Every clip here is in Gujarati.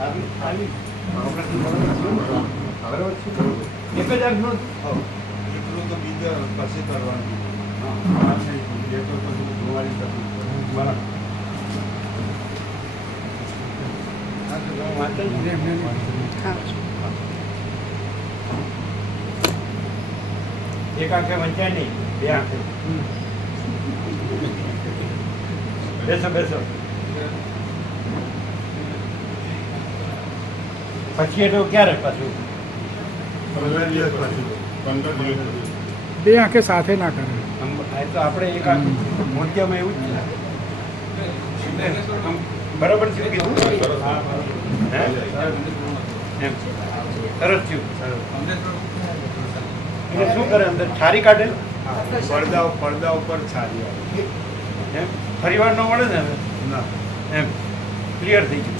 એક આંખે વંચાય નહીં, બે આંખે. બેસો બેસો. પછી તો ક્યારે પાછું? 15 દિવસ પાછું. 15 દિવસ. બે આંખે સાથે ના કરે. તો આપણે એક આંખ મોતિયામાં એવું જ બરાબર છે કીધું. એમ સરસ થયું. એટલે શું કરે અંદર છારી કાઢે? પડદા ઉપર છારી આવે. એમ ફરીવાર ન મળે ને હવે? ના, એમ ક્લિયર થઈ ગયું.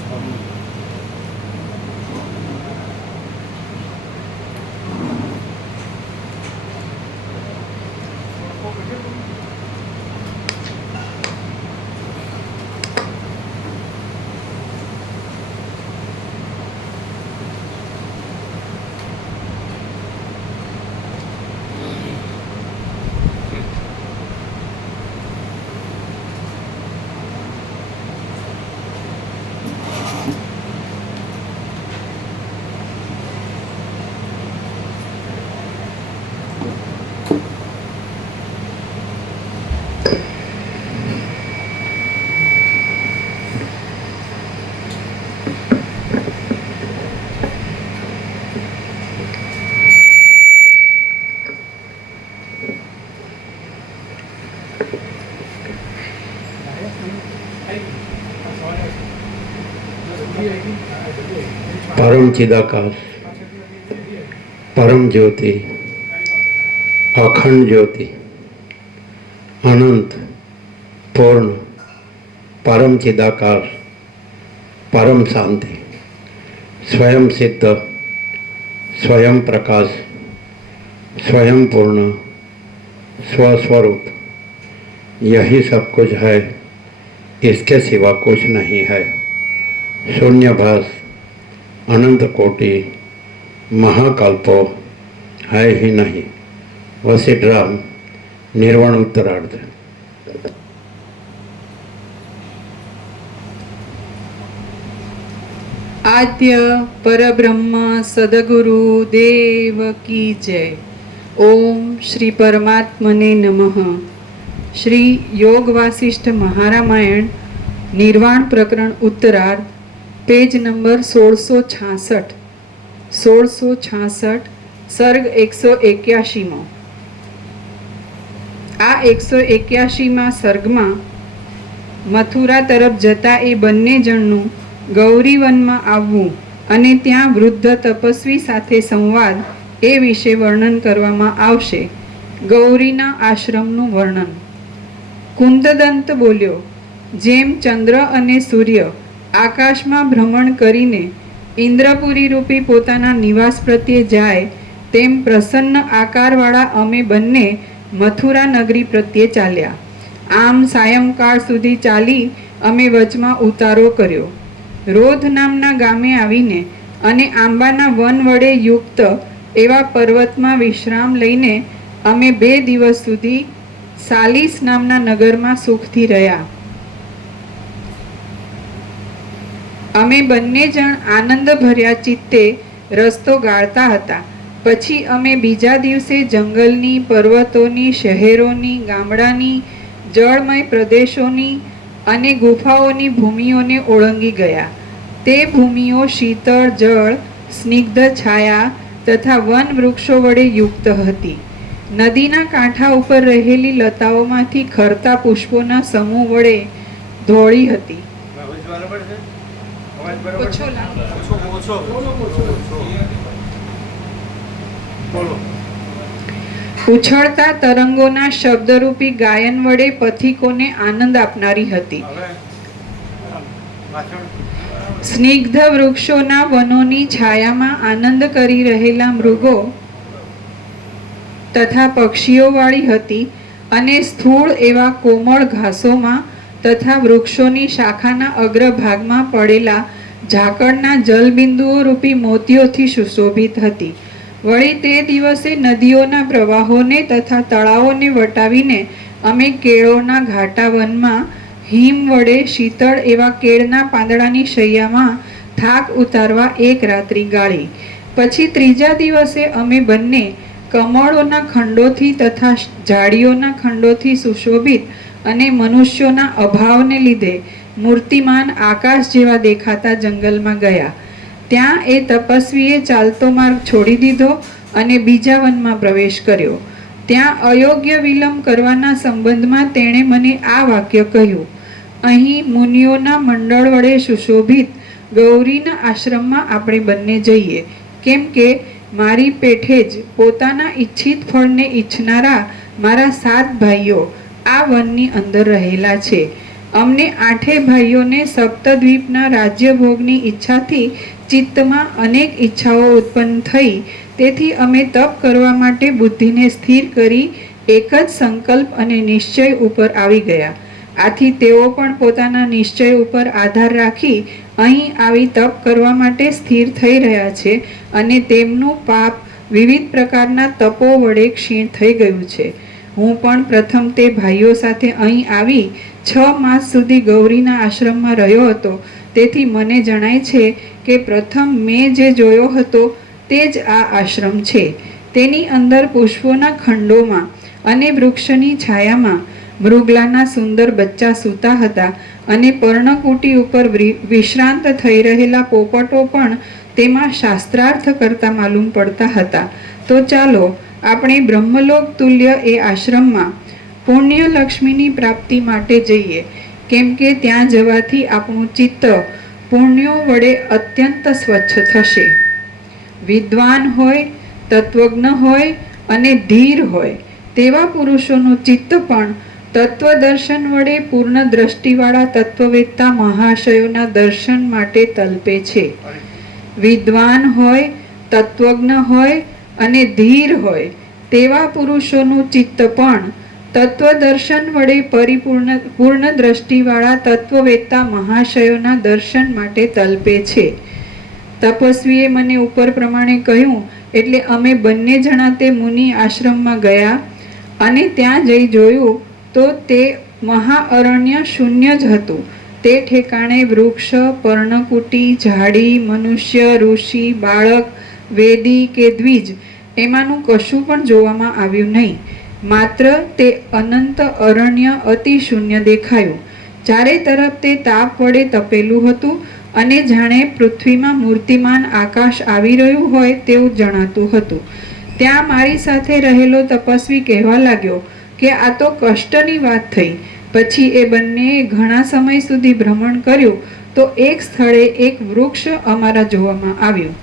परम चिदाकाश, परम ज्योति, अखंड ज्योति, अनंत पूर्ण परम चिदाकाश, परम शांति, स्वयं सिद्ध, स्वयं प्रकाश, स्वयं पूर्ण, स्वस्वरूप, यही सब कुछ है, इसके सिवा कुछ नहीं है। शून्यभास, अनंत कोटि, महाकल्पो है ही नहीं। वशिष्ठराम, निर्वाण उत्तरार्ध। आद्य परब्रह्म सद्गुरु देव की जय। ओम श्री परमात्मने नमः। श्री योग वासिष्ठ महारामायण निर्वाण प्रकरण उत्तरार्ध, पेज नंबर 1666, 1666, सर्ग 181। આ 181માં સર્ગમાં મથુરા તરફ જતા એ બંને જણનું ગૌરીવનમાં આવવું અને ત્યાં વૃદ્ધ તપસ્વી સાથે સંવાદ એ વિશે વર્ણન કરવામાં આવશે. ગૌરીના આશ્રમનું વર્ણન. કુંદદંત બોલ્યો, જેમ ચંદ્ર અને સૂર્ય આકાશમાં ભ્રમણ કરીને ઇન્દ્રપુરી રૂપી પોતાના નિવાસ પ્રત્યે જાય, તેમ પ્રસન્ન આકારવાળા અમે બંને મથુરા નગરી પ્રત્યે ચાલ્યા. આમ સાયંકાળ સુધી ચાલી અમે વચમાં ઉતારો કર્યો. રોધ નામના ગામે આવીને અને આંબાના વન વડે યુક્ત એવા પર્વતમાં વિશ્રામ લઈને અમે 2 દિવસ સુધી સાલિસ નામના નગરમાં સુખથી રહ્યા. અમે બંને જણ આનંદ ભર્યા ચિત્તે રસ્તો ગાળતા હતા. પછી અમે બીજા દિવસે જંગલની, પર્વતોની, શહેરોની, ગામડાની, જળમય પ્રદેશોની અને ગુફાઓની ભૂમિઓને ઓળંગી ગયા. તે ભૂમિઓ શીતળ જળ, સ્નિગ્ધ છાયા તથા વન વૃક્ષો વડે યુક્ત હતી. નદીના કાંઠા ઉપર રહેલી લતાઓમાંથી ખરતા પુષ્પોના સમૂહ વડે ધોળી હતી. ઉછળતા તરંગોના શબ્દરૂપી ગાયન વડે પથિકોને આનંદ આપનારી હતી. સ્નિગ્ધ વૃક્ષોના વનોની છાયામાં આનંદ કરી રહેલા મૃગો તથા પક્ષીઓ વાળી હતી અને સ્થૂળ એવા કોમળ ઘાસોમાં તથા વૃક્ષોની શાખાના અગ્રભાગમાં પડેલા ઝાકળના જલબિંદુઓ રૂપી મોતીઓથી સુશોભિત હતી. વળી તે દિવસે નદીઓના પ્રવાહોને તથા તળાવોને વટાવીને અમે કેળોના ઘાટા વનમાં હિમ વડે શીતળ એવા કેળના પાંદડાની શૈયામાં થાક ઉતારવા એક રાત્રિ ગાળી. પછી ત્રીજા દિવસે અમે બંને કમળોના ખંડોથી તથા ઝાડીઓના ખંડોથી સુશોભિત અને મનુષ્યોના અભાવને લીધે મૂર્તિમાન આકાશ જેવા દેખાતા જંગલમાં ગયા. ત્યાં એ તપસ્વીએ ચાલતો માર્ગ છોડી દીધો અને બીજા વનમાં પ્રવેશ કર્યો. ત્યાં અયોગ્ય વિલંબ કરવાના સંબંધમાં તેણે મને આ વાક્ય કહ્યું: અહીં મુનિઓના મંડળ વડે સુશોભિત ગૌરીના આશ્રમમાં આપણે બંને જઈએ, કેમ કે મારી પેઠે જ પોતાના ઈચ્છિત ફળને ઈચ્છનારા મારા 7 ભાઈઓ આ વનની અંદર રહેલા છે. અમને 8 ભાઈઓને સપ્તદ્વીપના રાજ્યભોગની ઈચ્છાથી ચિત્તમાં અનેક ઈચ્છાઓ ઉત્પન્ન થઈ. તેથી અમે તપ કરવા માટે બુદ્ધિને સ્થિર કરી એક જ સંકલ્પ અને નિશ્ચય ઉપર આવી ગયા. આથી તેઓ પણ પોતાના નિશ્ચય ઉપર આધાર રાખી અહીં આવી તપ કરવા માટે સ્થિર થઈ રહ્યા છે અને તેમનું પાપ વિવિધ પ્રકારના તપો વડે ક્ષીણ થઈ ગયું છે. હું પણ પ્રથમ તે ભાઈઓ સાથે અહીં આવી 6 માસ સુધી ગૌરીના આશ્રમમાં રહ્યો હતો. તેથી મને જણાય છે કે પ્રથમ મેં જે જોયો હતો તે જ આ આશ્રમ છે. તેની અંદર પુષ્પોના ખંડોમાં અને વૃક્ષની છાયામાં મૃગલાના સુંદર બચ્ચા સૂતા હતા અને પર્ણકુટી ઉપર વિશ્રાંત થઈ રહેલા પોપટો પણ તેમાં શાસ્ત્રાર્થ કરતા માલુમ પડતા હતા. તો ચાલો આપણે બ્રહ્મલોક તુલ્ય એ આશ્રમમાં પુણ્યલક્ષ્મીની પ્રાપ્તિ માટે જઈએ, કેમ કે ત્યાં જવાથી આપણું ચિત્ત પુણ્યો વડે અત્યંત સ્વચ્છ થશે. વિદ્વાન હોય, તત્વજ્ઞ હોય અને ધીર હોય તેવા પુરુષોનું ચિત્ત પણ તત્વદર્શન વડે પૂર્ણ દ્રષ્ટિવાળા તત્વવેત્તા મહાશયોના દર્શન માટે તલપે છે. વિદ્વાન હોય, તત્વજ્ઞ હોય અને ધીર હોય તેવા પુરુષોનું ચિત્ત પણ તત્વદર્શન વડે પૂર્ણ દ્રષ્ટિવાળા તત્વવેત્તા મહાશયોના દર્શન માટે તલપે છે. તપસ્વીએ મને ઉપર પ્રમાણે કહ્યું એટલે અમે બંને જણા તે મુનિ આશ્રમમાં ગયા અને ત્યાં જઈ જોયું તો તે મહાઅરણ્ય શૂન્ય જ હતું. તે ઠેકાણે વૃક્ષ, પર્ણકુટી, ઝાડી, મનુષ્ય, ઋષિ, બાળક, વેદી કે દ્વિજ એમાંનું કશું પણ જોવામાં આવ્યું નહીં. માત્ર તે અનંત અરણ્ય અતિ શૂન્ય દેખાયું. ચારે તરફ તે તાપ વડે તપેલું હતું અને જાણે પૃથ્વીમાં મૂર્તિમાન આકાશ આવી રહ્યું હોય તેવું જણાતું હતું. ત્યાં મારી સાથે રહેલો તપસ્વી કહેવા લાગ્યો કે આ તો કષ્ટની વાત થઈ. પછી એ બંનેએ ઘણા સમય સુધી ભ્રમણ કર્યું તો એક સ્થળે એક વૃક્ષ અમારા જોવામાં આવ્યું.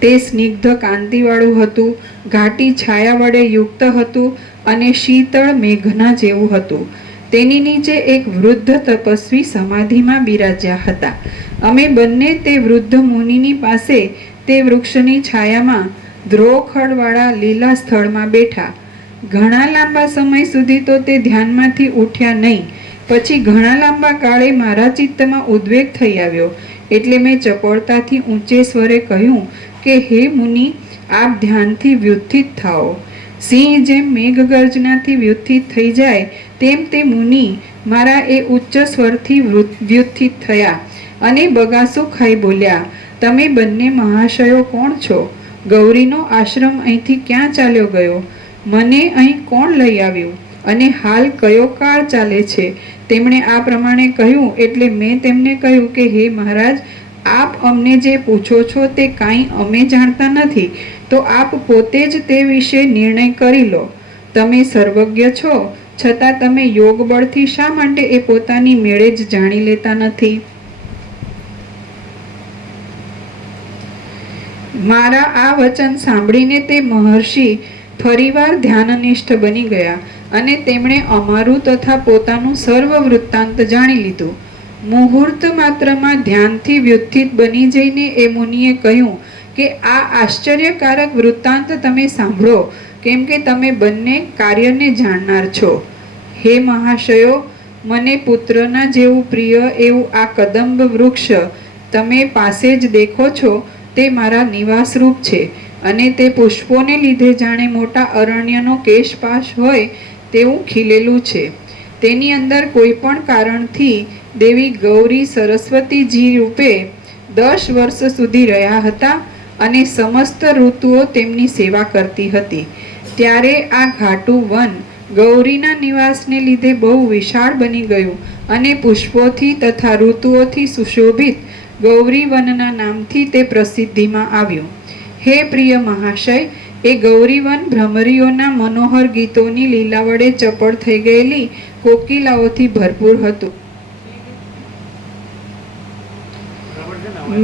તે સ્નિગ્ધ કાંતિવાળું હતું, ઘાટી છાયા વડે યુક્ત હતું અને શીતળ મેઘના જેવું હતું. તેની નીચે એક વૃદ્ધ તપસ્વી સમાધિમાં બિરાજ્યા હતા. અમે બંને તે વૃદ્ધ મુનિની પાસે તે વૃક્ષની છાયામાં ધ્રોખડવાળા લીલા સ્થળમાં બેઠા. ઘણા લાંબા સમય સુધી તો તે ધ્યાનમાંથી ઉઠ્યા નહીં. પછી ઘણા લાંબા કાળે મારા ચિત્તમાં ઉદ્વેગ થઈ આવ્યો. એટલે મેં ચપળતાથી ઊંચે સ્વરે કહ્યું કે હે મુનિ, આપ ધ્યાનથી વ્યુત્થિત થાઓ. સિંહ જેમ મેઘગર્જનાથી વ્યુત્થિત થઈ જાય તેમ તે મુનિ મારા એ ઉચ્ચ સ્વરથી વ્યુત્થિત થયા અને બગાસું ખાઈ બોલ્યા, તમે બંને મહાશયો કોણ છો? ગૌરીનો આશ્રમ અહીંથી ક્યાં ચાલ્યો ગયો? મને અહીં કોણ લઈ આવ્યું અને હાલ કયો કાળ ચાલે છે? તેમણે આ પ્રમાણે કહ્યું એટલે મેં તેમને કહ્યું કે હે મહારાજ, આપ અમને જે પૂછો છો તે કાંઈ અમે જાણતા નથી, તો આપ પોતે જ તે વિશે નિર્ણય કરી લો. તમે સર્વજ્ઞ છો, છતાં તમે યોગ બળથી શા માટે એ પોતાની મેળે જ જાણી લેતા નથી? મારા આ વચન સાંભળીને તે મહર્ષિ ફરીવાર ધ્યાનનિષ્ઠ બની ગયા અને તેમણે અમારું તથા પોતાનું સર્વ વૃત્તાંત જાણી લીધું. મુહૂર્ત માત્રમાં ધ્યાનથી વ્યુત્થિત બની જઈને એ મુનિએ કહ્યું કે આ આશ્ચર્યકારક વૃત્તાંત તમે સાંભળો, કેમ કે તમે બંને કાર્યને જાણનાર છો. હે મહાશયો, મને પુત્રના જેવું પ્રિય એવું આ કદંબ વૃક્ષ તમે પાસે જ દેખો છો તે મારા નિવાસરૂપ છે, અને તે પુષ્પોને લીધે જાણે મોટા અરણ્યનો કેશપાશ હોય તેવું ખીલેલું છે. તેની અંદર કોઈ પણ કારણથી દેવી ગૌરી સરસ્વતીજી રૂપે 10 વર્ષ સુધી રહ્યા હતા અને સમસ્ત ઋતુઓ તેમની સેવા કરતી હતી. ત્યારે આ ઘાટું વન ગૌરીના નિવાસને લીધે બહુ વિશાળ બની ગયું અને પુષ્પોથી તથા ઋતુઓથી સુશોભિત ગૌરી વનના નામથી તે પ્રસિદ્ધિમાં આવ્યું. હે પ્રિય મહાશય, એ ગૌરીવન ભ્રમરીઓના મનોહર ગીતોની લીલા વડે ચપળ થઈ ગયેલી કોકિલાઓથી ભરપૂર હતું.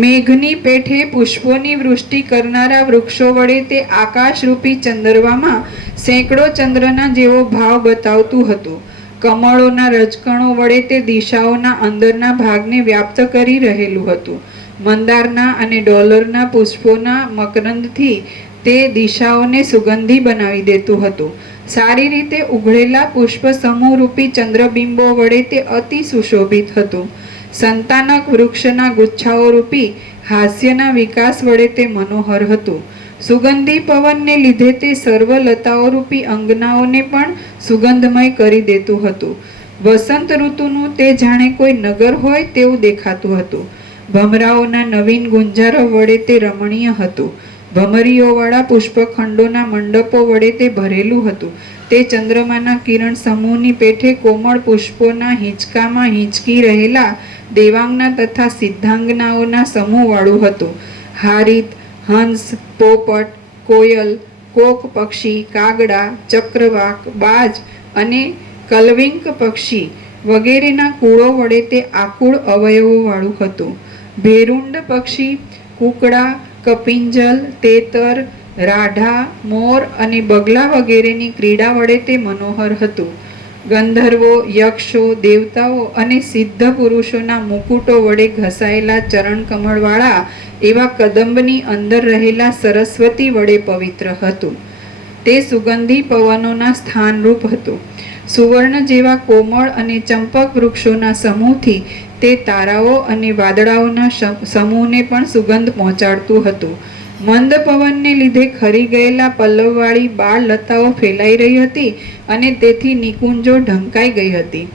મેઘની પેઠે પુષ્પોની વૃષ્ટિ કરનારા વૃક્ષો વડે તે આકાશરૂપી ચંદ્રવામાં સેંકડો ચંદ્રના જેવો ભાવ બતાવતું હતું. કમળોના રજકણો વડે તે દિશાઓના અંદરના ભાગને વ્યાપ્ત કરી રહેલું હતું. મંદારના અને ડોલરના પુષ્પોના મકરંદથી તે દિશાઓને સુગંધી બનાવી દેતું હતું. સારી રીતે ઉઘડેલા પુષ્પ સમૂહરૂપી ચંદ્રબિંબો વડે તે અતિ સુશોભિત હતું. સંતાનક વૃક્ષના ગુચ્છાઓ રૂપી હાસ્યના વિકાસ વડે તે મનોહર હતું. સુગંધી પવનને લીધે તે સર્વ લતાઓ રૂપી અંગનાઓને પણ સુગંધમય કરી દેતું હતું. વસંત ઋતુનું તે જાણે કોઈ નગર હોય તેવું દેખાતું હતું. ભમરાઓના નવીન ગુંજારો વડે તે રમણીય હતું. ભમરીઓવાળા પુષ્પખંડોના મંડપો વડે તે ભરેલું હતું. તે ચંદ્રમાના કિરણ સમૂહની પેઠે કોમળ પુષ્પોના હિંચકામાં હિંચકી રહેલા દેવાંગના તથા સિદ્ધાંગનાઓના સમૂહવાળું હતું. હારિત, હંસ, પોપટ, કોયલ, કોક પક્ષી, કાગડા, ચક્રવાક, બાજ અને કલવિંક પક્ષી વગેરેના કુળો વડે તે આકુળ અવયવોવાળું હતું. ભેરુંડ પક્ષી, કુકડા, કપિંજલ, તેતર, રાઢા, મોર અને બગલા વગેરેની ક્રીડા વડે તે મનોહર હતું. ગંધર્વો, યક્ષો, દેવતાઓ અને સિદ્ધ પુરુષોના મુકુટો વડે ઘસાયેલા ચરણકમળવાળા એવા કદંબની અંદર રહેલા સરસ્વતી વડે પવિત્ર હતું. તે સુગંધી પવનોના સ્થાનરૂપ હતું. સુવર્ણ જેવા કોમળ અને ચંપક વૃક્ષોના સમૂહથી તે તારાઓ અને વાદળાઓના સમૂહને પણ સુગંધ પહોંચાડતું હતું. મંદ પવનને લીધે ખરી ગયેલા પલ્લવવાળી બાળ લતાઓ ફેલાઈ રહી હતી અને તેથી નિકુંજો ઢંકાઈ ગઈ હતી.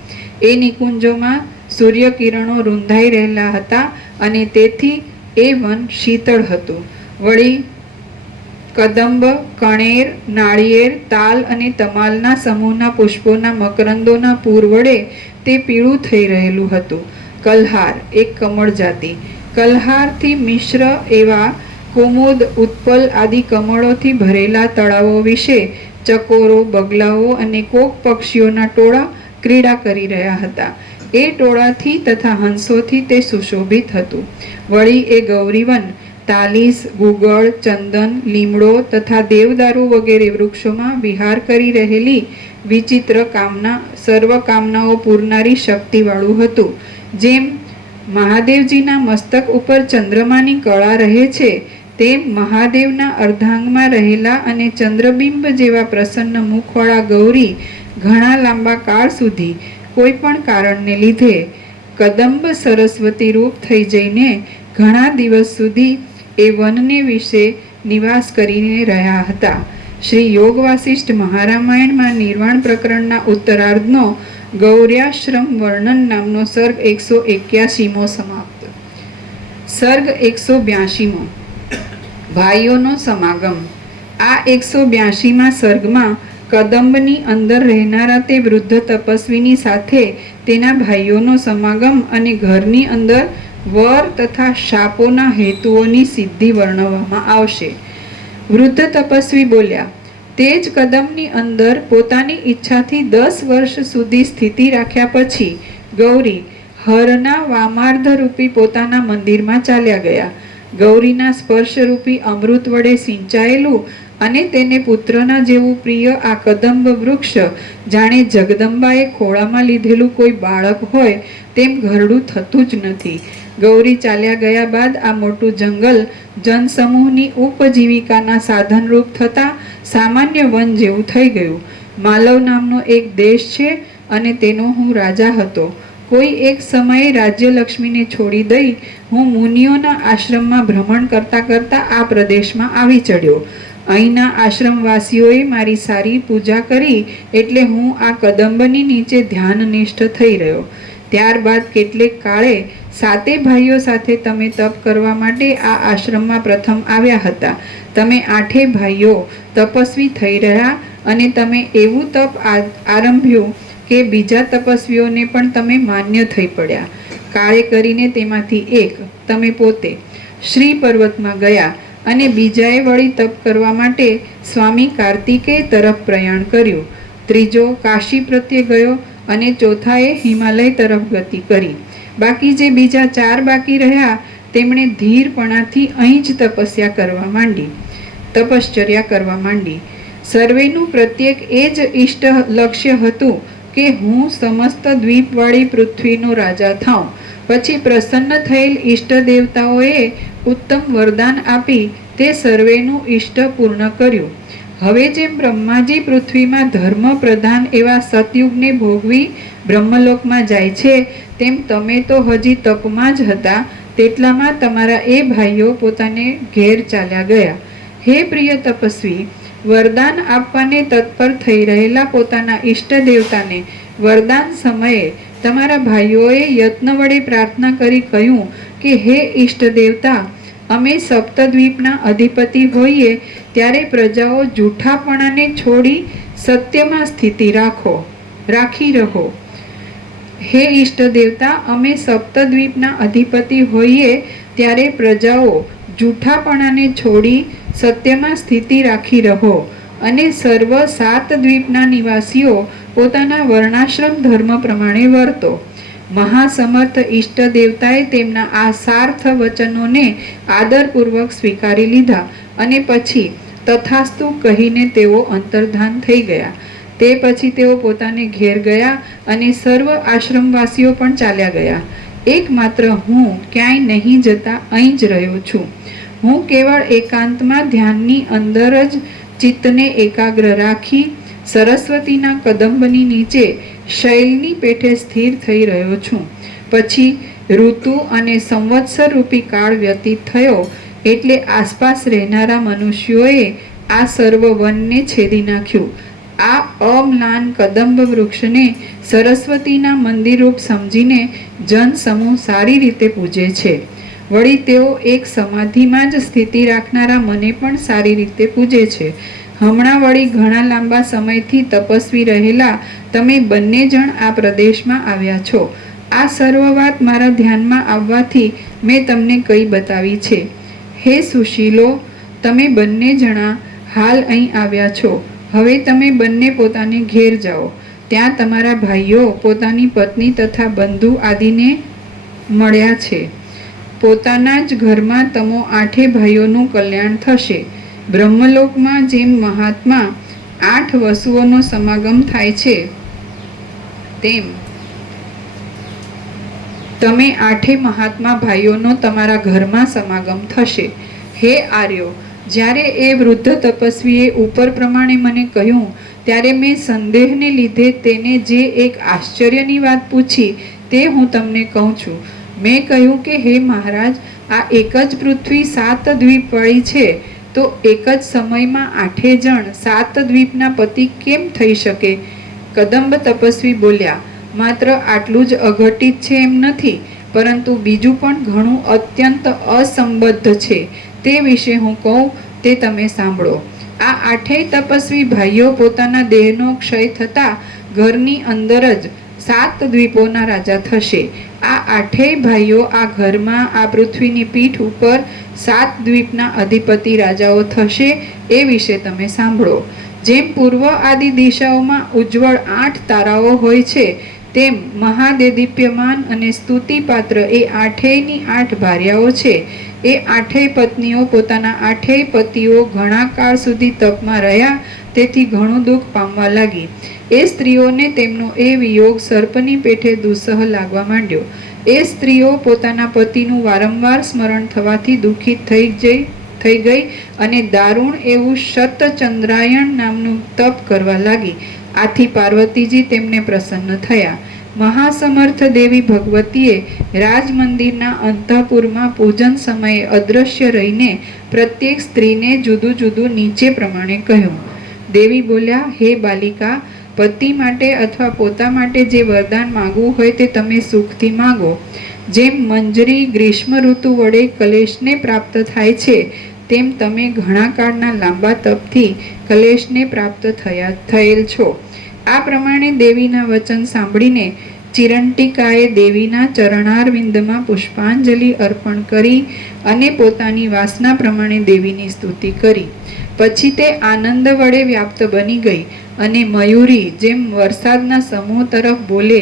એ નિકુંજોમાં સૂર્યકિરણો રૂંધાઈ રહેલા હતા અને તેથી એ વન શીતળ હતું. વળી કદંબ, કણેર, નાળિયેર, તાલ અને તમાલના સમૂહના પુષ્પોના મકરંદોના પૂર વડે તે પીળું થઈ રહેલું હતું. કલ્હાર એક કમળ જાતિ. કલ્હારથી મિશ્ર એવા કુમુદ, ઉત્પલ આદિ કમળોથી ભરેલા તળાવો વિશે ચકોરો, બગલાઓ અને કોક પક્ષીઓના ટોળા ક્રીડા કરી રહ્યા હતા. એ ટોળાથી તથા હંસોથી તે સુશોભિત હતું. વળી એ ગૌરીવન તાલીસ, ગુગળ, ચંદન, લીમડો તથા દેવદારુ વગેરે વૃક્ષોમાં વિહાર કરી રહેલી વિચિત્ર કામના સર્વ કામનાઓ પૂરનારી શક્તિવાળું હતું. જેમ મહાદેવજીના મસ્તક ઉપર ચંદ્રમાની કળા રહે છે, તેમ મહાદેવના અર્ધાંગમાં રહેલા અને ચંદ્રબિંબ જેવા પ્રસન્ન મુખવાળા ગૌરી ઘણા લાંબા કાળ સુધી કોઈ પણ કારણને લીધે કદંબ સરસ્વતી રૂપ થઈ જઈને ઘણા દિવસ સુધી એ વનને વિશે નિવાસ કરીને રહ્યા હતા. શ્રી યોગ વાસિષ્ઠ મહારામાયણમાં નિર્વાણ પ્રકરણના ઉત્તરાર્ધનો ગૌર્યાશ્રમ વર્ણન નામનો સર્ગ 181મો સમાપ્ત. સર્ગ 182મો ભાઈઓનો સમાગમ. આ 182મા સર્ગમાં કદંબની અંદર રહેનારા તે વૃદ્ધ તપસ્વીની સાથે તેના ભાઈઓનો સમાગમ અને ઘરની અંદર વર તથા શાપોના હેતુઓની સિદ્ધિ વર્ણવવામાં આવશે. વૃદ્ધ તપસ્વી બોલ્યા, તે જ કદમની અંદર પોતાની ઈચ્છાથી 10 વર્ષ સુધી સ્થિતિ રાખ્યા પછી ગૌરી હરના વામાર્ધરૂપી પોતાના મંદિરમાં ચાલ્યા ગયા. ગૌરીના સ્પર્શરૂપી અમૃત વડે સિંચાયેલું અને તેને પુત્રના જેવું પ્રિય આ કદંબ વૃક્ષ જાણે જગદંબાએ ખોળામાં લીધેલું કોઈ બાળક હોય તેમ ઘરડું થતું જ નથી. ગૌરી ચાલ્યા ગયા બાદ આ મોટું જંગલ જનસમૂહની ઉપજીવિકાના સાધનરૂપ થતાં સામાન્ય વન જેવું થઈ ગયું. માલવ નામનો એક દેશ છે અને તેનો હું રાજા હતો. કોઈ એક સમયે રાજ્યલક્ષ્મીને છોડી દઈ હું મુનિઓના આશ્રમમાં ભ્રમણ કરતાં કરતાં આ પ્રદેશમાં આવી ચડ્યો. અહીંના આશ્રમવાસીઓએ મારી સારી પૂજા કરી એટલે હું આ કદંબની નીચે ધ્યાનનિષ્ઠ થઈ રહ્યો. ત્યારબાદ કેટલેક કાળે 7 ભાઈઓ સાથે તમે તપ કરવા માટે આ આશ્રમમાં પ્રથમ આવ્યા હતા. તમે 8 ભાઈઓ તપસ્વી થઈ રહ્યા અને તમે એવું તપ આરંભ્યું કે બીજા તપસ્વીઓને પણ તમે માન્ય થઈ પડ્યા. કાળે કરીને તેમાંથી એક તમે પોતે શ્રી પર્વતમાં ગયા અને બીજાએ વળી તપ કરવા માટે સ્વામી કાર્તિકેય તરફ પ્રયાણ કર્યું. ત્રીજો કાશી પ્રત્યે ગયો અને ચોથાએ હિમાલય તરફ ગતિ કરી. બાકી જે બીજા 4 બાકી રહ્યા તેમણે ધીરપણાથી અહીં જ તપસ્યા કરવા માંડી, તપશ્ચર્યા કરવા માંડી. સર્વેનું પ્રત્યેક એ જ ઈષ્ટ લક્ષ્ય હતું કે હું સમસ્ત દ્વીપવાળી પૃથ્વીનો રાજા થાઉં. પછી પ્રસન્ન થયેલ ઈષ્ટ દેવતાઓએ ઉત્તમ વરદાન આપી તે સર્વેનું ઈષ્ટ પૂર્ણ કર્યું. હવે જેમ બ્રહ્માજી પૃથ્વીમાં ધર્મ પ્રધાન એવા સતયુગને ભોગવી બ્રહ્મલોકમાં જાય છે, તેમ તમે તો હજી તપમાં જ હતા તેટલામાં તમારા એ ભાઈઓ પોતાને ઘેર ચાલ્યા ગયા. હે પ્રિય તપસ્વી, વરદાન આપવાને તત્પર થઈ રહેલા પોતાના ઈષ્ટ દેવતાને વરદાન સમયે તમારા ભાઈઓએ યત્ન વડે પ્રાર્થના કરી કહ્યું કે હે ઈષ્ટ દેવતા, અમે સપ્તદ્વીપના અધિપતિ હોઈએ ત્યારે પ્રજાઓ જૂઠાપણાને છોડી સત્યમાં સ્થિતિ રાખી રહો. હે ઈષ્ટ દેવતા, અમે સપ્તદ્વીપના અધિપતિ હોઈએ ત્યારે પ્રજાઓ જૂઠાપણાને છોડી સત્યમાં સ્થિતિ રાખી રહો અને સર્વ 7 દ્વીપના નિવાસીઓ પોતાના વર્ણાશ્રમ ધર્મ પ્રમાણે વર્તો. મહાસમર્થ ઈષ્ટ દેવતાએ તેમના આ સાર્થ વચનોને આદરપૂર્વક સ્વીકારી લીધા અને પછી તથાસ્તુ કહીને તેઓ અંતર્ધાન થઈ ગયા. તે પછી તેઓ પોતાને ઘેર ગયા અને સર્વ આશ્રમવાસીઓ પણ ચાલ્યા ગયા. એકમાત્ર હું ક્યાંય નહીં જતા અહીં જ રહ્યો છું. હું કેવળ એકાંતમાં ધ્યાનની અંદર જ ચિત્તને એકાગ્ર રાખી સરસ્વતીના કદંબની નીચે શૈલની પેઠે સ્થિર થઈ રહ્યો છું. પછી ઋતુ અને સંવત્સર રૂપી કાળ વ્યતીત થયો એટલે આસપાસ રહેનારા મનુષ્યોએ આ સર્વ વનને છેદી નાખ્યું. આ અમ્લાન કદંબ વૃક્ષને સરસ્વતીના મંદિરરૂપ સમજીને જન સમૂહ સારી રીતે પૂજે છે. વળી તેઓ એક સમાધિમાં જ સ્થિતિ રાખનારા મને પણ સારી રીતે પૂજે છે. હમણાં વળી ઘણા લાંબા સમયથી તપસ્વી રહેલા તમે બંને જણ આ પ્રદેશમાં આવ્યા છો. આ સર્વ વાત મારા ધ્યાનમાં આવવાથી મેં તમને કહી બતાવી છે. હે સુશીલો, તમે બંને જણા હાલ અહીં આવ્યા છો. હવે તમે બંને પોતાને ઘેર જાઓ. ત્યાં તમારા ભાઈઓ પોતાની પત્ની તથા બંધુ આદિને મળ્યા છે. પોતાના જ ઘરમાં તમો 8 ભાઈઓનું કલ્યાણ થશે. બ્રહ્મલોકમાં જેમ મહાત્મા 8 વસુઓનો સમાગમ થાય છે તેમ તમે 8 મહાત્મા ભાઈઓનો તમારા ઘરમાં સમાગમ થશે. હે આર્યો, જ્યારે એ વૃદ્ધ તપસ્વીએ ઉપર પ્રમાણે મને કહ્યું ત્યારે મેં સંદેહને લીધે તેને જે એક આશ્ચર્યની વાત પૂછી તે હું તમને કહું છું. મેં કહ્યું કે હે મહારાજ, આ એક જ પૃથ્વી 7 દ્વીપવાળી છે તો એક જ સમયમાં 8 જણ 7 દ્વીપના પતિ કેમ થઈ શકે? કદંબ તપસ્વી બોલ્યા, માત્ર આટલું જ અઘટિત છે એમ નથી, પરંતુ બીજું પણ ઘણું અત્યંત અસંબદ્ધ છે. તે વિશે હું કહું તે તમે સાંભળો. આ 8 તપસ્વી ભાઈઓ પોતાના દેહનો ક્ષય થતાં ઘરની અંદર જ 7 દ્વીપોના રાજા થશે. આ 8 ભાઈઓ આ ઘરમાં આ પૃથ્વીની પીઠ ઉપર 7 દ્વીપના અધિપતિ રાજાઓ થશે. એ વિશે તમે સાંભળો. જેમ પૂર્વ આદિ દિશાઓમાં ઉજ્જવળ 8 તારાઓ હોય છે, તેમ મહાદેદીપ્યમાન અને સ્તુતિપાત્ર એ 8ની 8 ભાર્યાઓ છે. એ 8 પત્નીઓ પોતાના 8 પતિઓ ઘણા કાળ સુધી તપમાં રહ્યા તેથી ઘણું દુઃખ પામવા લાગી. એ સ્ત્રીઓને તેમનો એ વિયોગ સર્પની પેઠે દુસ્સહ લાગવા માંડ્યો. એ સ્ત્રીઓ પોતાના પતિનું વારંવાર સ્મરણ થવાથી દુઃખિત થઈ ગઈ અને દારૂણ એવું શતચંદ્રાયણ નામનું તપ કરવા લાગી. આથી પાર્વતીજી તેમને પ્રસન્ન થયા. મહાસમર્થ દેવી ભગવતીએ રાજમંદિરના અંતઃપુરમાં પૂજન સમયે અદૃશ્ય રહીને પ્રત્યેક સ્ત્રીને જુદું જુદું નીચે પ્રમાણે કહ્યું. દેવી બોલ્યા, હે બાલિકા, પતિ માટે અથવા પોતા માટે જે વરદાન માગવું હોય તે તમે સુખથી માગો. જેમ મંજરી ગ્રીષ્મ ઋતુ વડે કલેશને પ્રાપ્ત થાય છે, તેમ તમે ઘણા કાળના લાંબા તપથી કલેશને પ્રાપ્ત થયેલ છો. આ પ્રમાણે દેવીના વચન સાંભળીને ચિરંટિકાએ દેવીના ચરણારવિંદમાં પુષ્પાંજલિ અર્પણ કરી અને પોતાની વાસના પ્રમાણે દેવીની સ્તુતિ કરી. પછી તે આનંદ વડે વ્યાપ્ત બની ગઈ અને મયુરી જેમ વરસાદના સમૂહ તરફ બોલે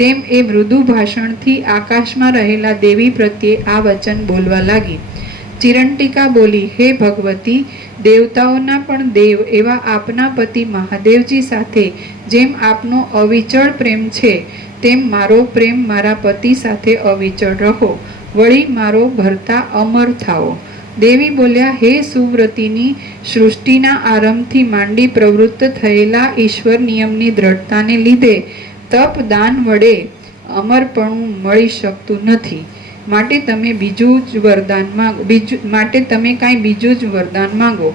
તેમ એ મૃદુ ભાષણથી આકાશમાં રહેલા દેવી પ્રત્યે આ વચન બોલવા લાગી. ચિરંટિકા બોલી, હે ભગવતી, દેવતાઓના પણ દેવ એવા આપના પતિ મહાદેવજી સાથે જેમ આપનો અવિચળ પ્રેમ છે, તેમ મારો પ્રેમ મારા પતિ સાથે અવિચળ રહો. વળી મારો ભરતા અમર થાઓ. દેવી બોલ્યા, હે સુવ્રતિની, સૃષ્ટિના આરંભથી માંડી પ્રવૃત્ત થયેલા ઈશ્વર નિયમની દ્રઢતાને લીધે તપ દાન વડે અમરપણું મળી શકતું નથી. માટે તમે કાંઈ બીજું જ વરદાન માંગો.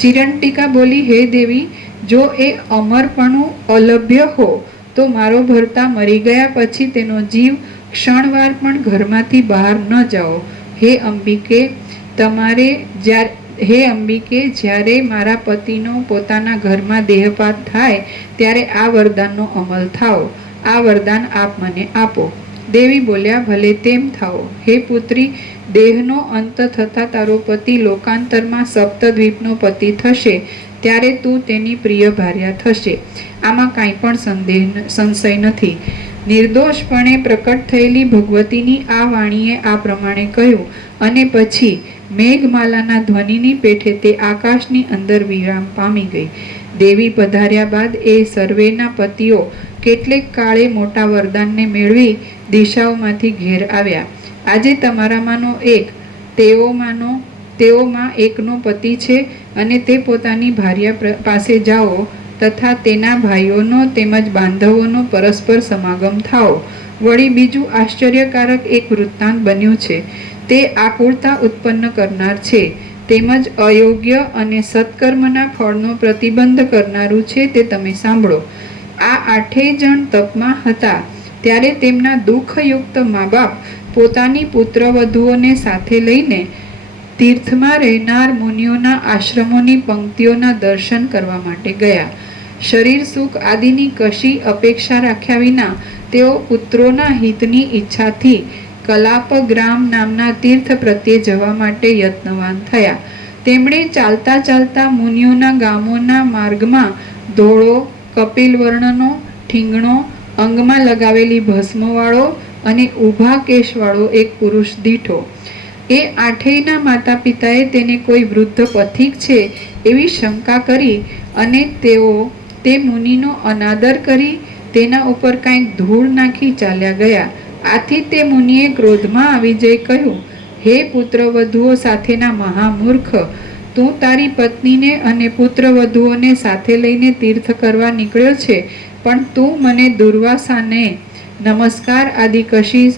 ચિરંટિકા બોલી, હે દેવી, જો એ અમરપણું અલભ્ય હો તો મારો ભરતા મરી ગયા પછી તેનો જીવ ક્ષણવાર પણ ઘરમાંથી બહાર ન જાઓ. હે અંબિકે, જ્યારે મારા પતિનો પોતાના ઘરમાં દેહપાત થાય ત્યારે આ વરદાનનો અમલ થાઓ. આ વરદાન આપ મને આપો. દેવી બોલ્યા, ભલે તેમ થાઓ. હે પુત્રી, દેહનો અંત થતાં તારો પતિ લોકાંતરમાં સપ્તદ્વીપનો પતિ થશે ત્યારે તું તેની પ્રિય ભાર્યા થશે. આમાં કાંઈ પણ સંશય નથી. નિર્દોષપણે પ્રકટ થયેલી ભગવતીની આ વાણીએ આ પ્રમાણે કહ્યું અને પછી મેઘમાલાના ધ્વનિની પેઠે તે આકાશની અંદર વિરામ પામી ગઈ. દેવી પધાર્યા બાદ એ સર્વેના પતિઓ કેટલેક કાળે મોટા વરદાનને મેળવી દિશાઓમાંથી ઘેર આવ્યા. આજે તમારામાંનો એક તેઓમાં એકનો પતિ છે અને તે પોતાની ભાર્યા પાસે જાઓ તથા તેના ભાઈઓનો તેમજ બાંધવોનો પરસ્પર સમાગમ થાઓ. વળી બીજું આશ્ચર્યકારક એક વૃત્તાંત બન્યું છે. તે આકુળતા ઉત્પન્ન કરનાર છે તેમજ અયોગ્ય અને સત્કર્મના ફળનો પ્રતિબંધ કરનારું છે. તે તમે સાંભળો. આ 8 જણ તપમાં હતા ત્યારે તેમના દુઃખયુક્ત મા બાપ પોતાની પુત્રવધુઓને સાથે લઈને તીર્થમાં રહેનાર મુનિઓના આશ્રમોની પંક્તિઓના દર્શન કરવા માટે ગયા. શરીર સુખ આદિની કશી અપેક્ષા રાખ્યા વિના તેઓ પુત્રોના હિતની ઈચ્છાથી કલાપગ્રામ નામના તીર્થ પ્રત્યે જવા માટે યત્નવાન થયા. તેમણે ચાલતા ચાલતા મુનિઓના ગામોના માર્ગમાં ધોળો કપિલવર્ણનો ઠીંગણો, અંગમાં લગાવેલી ભસ્મવાળો અને ઊભા કેશવાળો એક પુરુષ દીઠો. એ 8ના માતા પિતાએ તેને કોઈ વૃદ્ધ પથિક છે એવી શંકા કરી અને તેઓ તે મુનિનો અનાદર કરી તેના ઉપર કાંઈક ધૂળ નાખી ચાલ્યા ગયા. આથી તે મુનિએ ક્રોધમાં આવી જઈ કહ્યું, હે પુત્રવધુઓ સાથેના મહામૂર્ખ, તું તારી પત્નીને અને પુત્રવધુઓને સાથે લઈને તીર્થ કરવા નીકળ્યો છે, પણ તું મને દુર્વાસાને નમસ્કાર આદિ કશી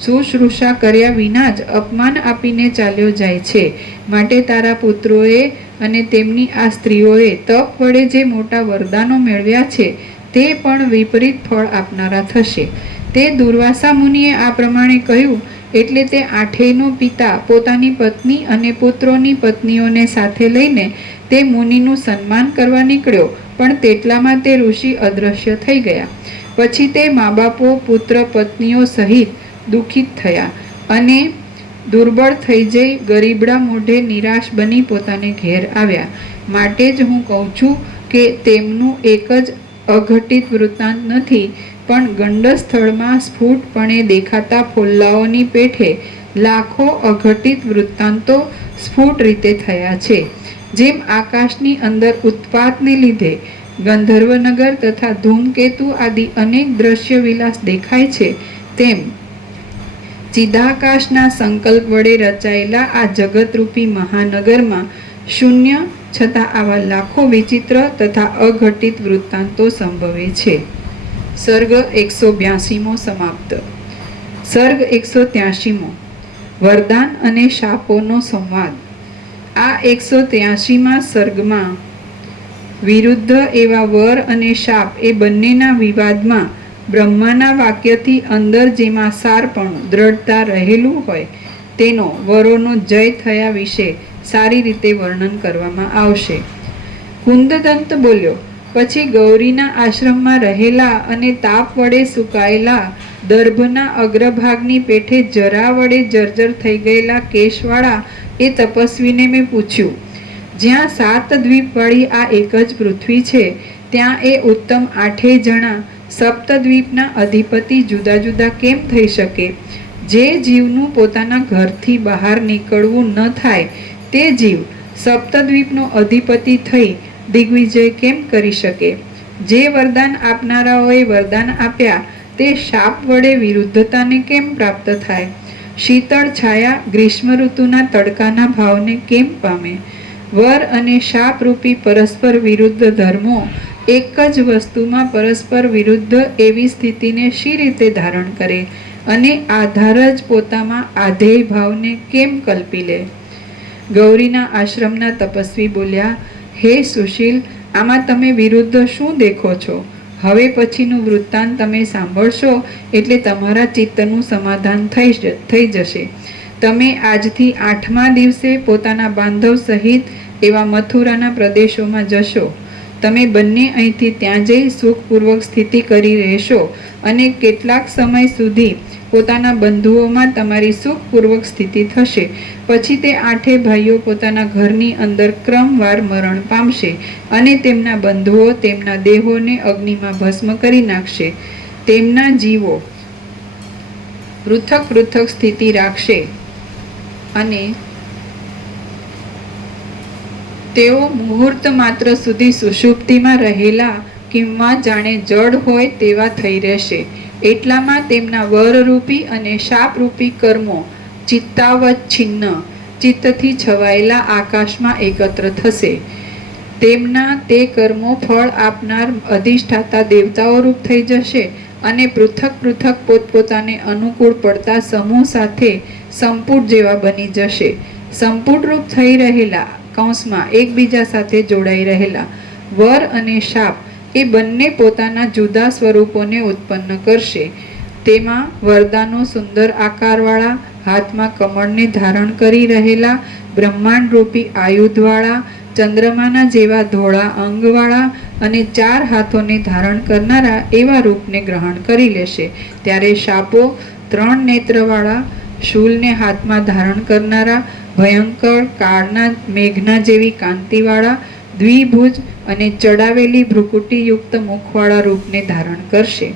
શુશ્રૂષા કર્યા વિના જ અપમાન આપીને ચાલ્યો જાય છે. માટે તારા પુત્રોએ અને તેમની આ સ્ત્રીઓએ તપ વડે જે મોટા વરદાનો મેળવ્યા છે તે પણ વિપરીત ફળ આપનારા થશે. તે દુર્વાસા મુનિએ આ પ્રમાણે કહ્યું એટલે તે 8નો પિતા પોતાની પત્ની અને પુત્રોની પત્નીઓને સાથે લઈને તે મુનિનું સન્માન કરવા નીકળ્યો, પણ તેટલામાં તે ઋષિ અદૃશ્ય થઈ ગયા. પછી તે મા બાપો પુત્ર પત્નીઓ સહિત દુઃખિત થયા અને દુર્બળ થઈ જઈ ગરીબડા મોઢે નિરાશ બની પોતાને ઘેર આવ્યા. માટે જ હું કહું છું કે તેમનું એક જ અઘટિત વૃત્તાંત નથી, પણ ગંડસ્થળમાં સ્ફુટપણે દેખાતા ફોલ્લાઓની પેઠે લાખો અઘટિત વૃત્તાંતો સ્ફુટ રીતે થયા છે. જેમ આકાશની અંદર ઉત્પાતને લીધે ગંધર્વનગર તથા ધૂમકેતુ આદિ અનેક દ્રશ્ય વિલાસ દેખાય છે, તેમ ચિદાકાશના સંકલ્પ વડે રચાયેલા આ જગતરૂપી મહાનગરમાં શૂન્ય છતાં આવા લાખો વિચિત્ર તથા અઘટિત વૃત્તાંતો સંભવે છે. સર્ગ 182મો સમાપ્ત. સર્ગ 183મો વરદાન અને શાપોનો સંવાદ. આ 183મા સર્ગમાં વિરુદ્ધ એવા વર અને શાપ એ બંનેના વિવાદમાં બ્રહ્માના વાક્યથી અંદર જેમાં સારપણું દ્રઢતા રહેલું હોય તેનો વરોનો જય થયા વિશે સારી રીતે વર્ણન કરવામાં આવશે. કુંદદંત બોલ્યો, પછી ગૌરીના આશ્રમમાં રહેલા અને તાપ વડે સુકાયેલા દર્ભના અગ્રભાગની પેઠે જરા વડે જર્જર થઈ ગયેલા કેશવાળા એ તપસ્વીને મેં પૂછ્યું, જ્યાં 7 દ્વીપવાળી આ એક જ પૃથ્વી છે ત્યાં એ ઉત્તમ 8 જણા સપ્તદ્વીપના અધિપતિ જુદા જુદા કેમ થઈ શકે? જે જીવનું પોતાના ઘરથી બહાર નીકળવું ન થાય તે જીવ સપ્તદ્વીપનો અધિપતિ થઈ દિગ્વિજય કેમ કરી શકે? જે વરદાન આપનારાઓએ વરદાન આપ્યા તે શાપ વડે વિરુદ્ધતાને કેમ પ્રાપ્ત થાય? શીતળ છાયા ગ્રીષ્મ ઋતુના તડકાના ભાવને કેમ પામે? વર અને શાપરૂપી પરસ્પર વિરુદ્ધ ધર્મો એક જ વસ્તુમાં પરસ્પર વિરુદ્ધ એવી સ્થિતિને શી રીતે ધારણ કરે અને આધાર જ પોતામાં આધેય ભાવને કેમ કલ્પી લે? ગૌરીના આશ્રમના તપસ્વી બોલ્યા, હે સુશીલ, આમાં તમે વિરુદ્ધ શું દેખો છો? હવે પછીનું વૃત્તાંત તમે સાંભળશો એટલે તમારા ચિત્તનું સમાધાન થઈ જશે. તમે આજથી 8મા દિવસે પોતાના બાંધવ સહિત એવા મથુરાના પ્રદેશોમાં જશો. તમે બંને અહીંથી ત્યાં જઈ સુખપૂર્વક સ્થિતિ કરી રહેશો અને કેટલાક સમય સુધી પોતાના બંધુઓમાં તમારી સુખપૂર્વક સ્થિતિ થશે. પછી તે 8 ભાઈઓ પોતાના ઘરની અંદર ક્રમવાર મરણ પામશે અને તેમના બંધુઓ તેમના દેહોને અગ્નિમાં ભસ્મ કરી નાખશે. તેમના જીવો પૃથક પૃથક સ્થિતિ રાખશે અને તેઓ મુહૂર્ત માત્ર સુધી સુષુપ્તિમાં રહેલા કિંવા જાણે જડ હોય તેવા થઈ રહેશે. એટલામાં તેમના વરરૂપી અને શાપરૂપી કર્મો ચિત્તાવચ્છિન્ન ચિત્તથી છવાયેલા આકાશમાં એકત્ર થશે. તેમના તે કર્મો ફળ આપનાર અધિષ્ઠાતા દેવતાઓ રૂપ થઈ જશે અને પૃથક પૃથક પોતપોતાને અનુકૂળ પડતા સમૂહ સાથે સંપુટ જેવા બની જશે. સંપુટ રૂપ થઈ રહેલા કૌંસમાં એકબીજા સાથે જોડાઈ રહેલા વર અને શાપ એ બંને પોતાના જુદા સ્વરૂપોને ઉત્પન્ન કરશે. તેમાં વરદાનો સુંદર આકારવાળા, હાથમાં કમળને ધારણ કરી રહેલા, બ્રહ્માંડ રૂપી આયુધવાળા, ચંદ્રમાના જેવા ધોળા અંગવાળા અને 4 હાથોને ધારણ કરનારા એવા રૂપને ગ્રહણ કરી લેશે. ત્યારે શાપો 3 નેત્રવાળા, શૂલને હાથમાં ધારણ કરનારા, ભયંકર કાળના મેઘના જેવી કાંતિવાળા, દ્વિભુજ અને ચડાવેલી ભ્રુકુટીયુક્ત મુખવાળા રૂપને ધારણ કરશે.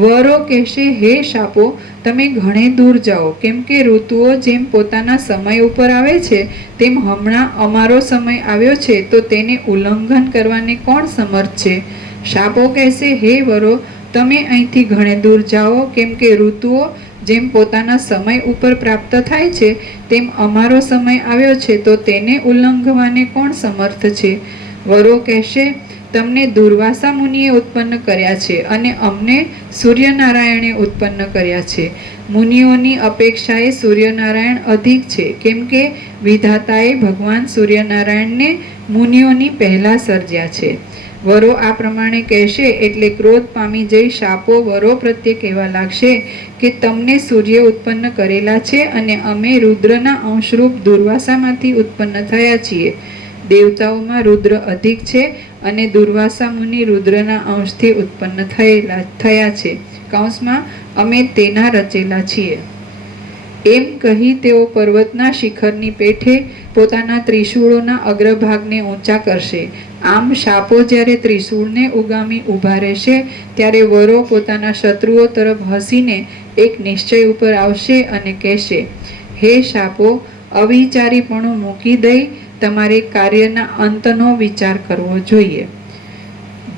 વરો કહેશે, હે શાપો, તમે ઘણે દૂર જાઓ, કેમ કે ઋતુઓ જેમ પોતાના સમય ઉપર આવે છે તેમ હમણાં અમારો સમય આવ્યો છે તો તેને ઉલ્લંઘન કરવાને કોણ સમર્થ છે? શાપો કહેશે, હે વરો, તમે અહીંથી ઘણે દૂર જાઓ, કેમ કે ઋતુઓ જેમ પોતાના સમય ઉપર પ્રાપ્ત થાય છે તેમ અમારો સમય આવ્યો છે તો તેને ઉલ્લંઘવાને કોણ સમર્થ છે? વરો કહેશે, તમને દુર્વાસા મુનિએ ઉત્પન્ન કર્યા છે અને અમને સૂર્યનારાયણે ઉત્પન્ન કર્યા છે. મુનિઓની અપેક્ષાએ સૂર્યનારાયણ અધિક છે, કેમ કે વિધાતાએ ભગવાન સૂર્યનારાયણને મુનિઓની પહેલા સર્જ્યા છે. વરો આ પ્રમાણે કહેશે એટલે ક્રોધ પામી જઈ શાપો વરો પ્રત્યે કહેવા લાગશે કે તમને સૂર્ય ઉત્પન્ન કરેલા છે અને અમે રુદ્રના અંશરૂપ દુર્વાસામાંથી ઉત્પન્ન થયા છીએ. દેવતાઓમાં રુદ્ર અધિક છે અને દુર્વાસા મુનિ રુદ્રના અંશથી ઉત્પન્ન થયા છે. કૌંસમાં અમે તેના રચેલા છીએ. એમ કહી તેઓ પર્વતના શિખરની પેઠે પોતાના ત્રિશૂળોના અગ્રભાગને ઊંચા કરશે. આમ શાપો જ્યારે ત્રિશૂળને ઉગામી ઊભા રહેશે ત્યારે વરો પોતાના શત્રુઓ તરફ હસીને એક નિશ્ચય ઉપર આવશે અને કહેશે, હે શાપો, અવિચારીપણું મૂકી દઈ તમારે કાર્યના અંતનો વિચાર કરવો જોઈએ.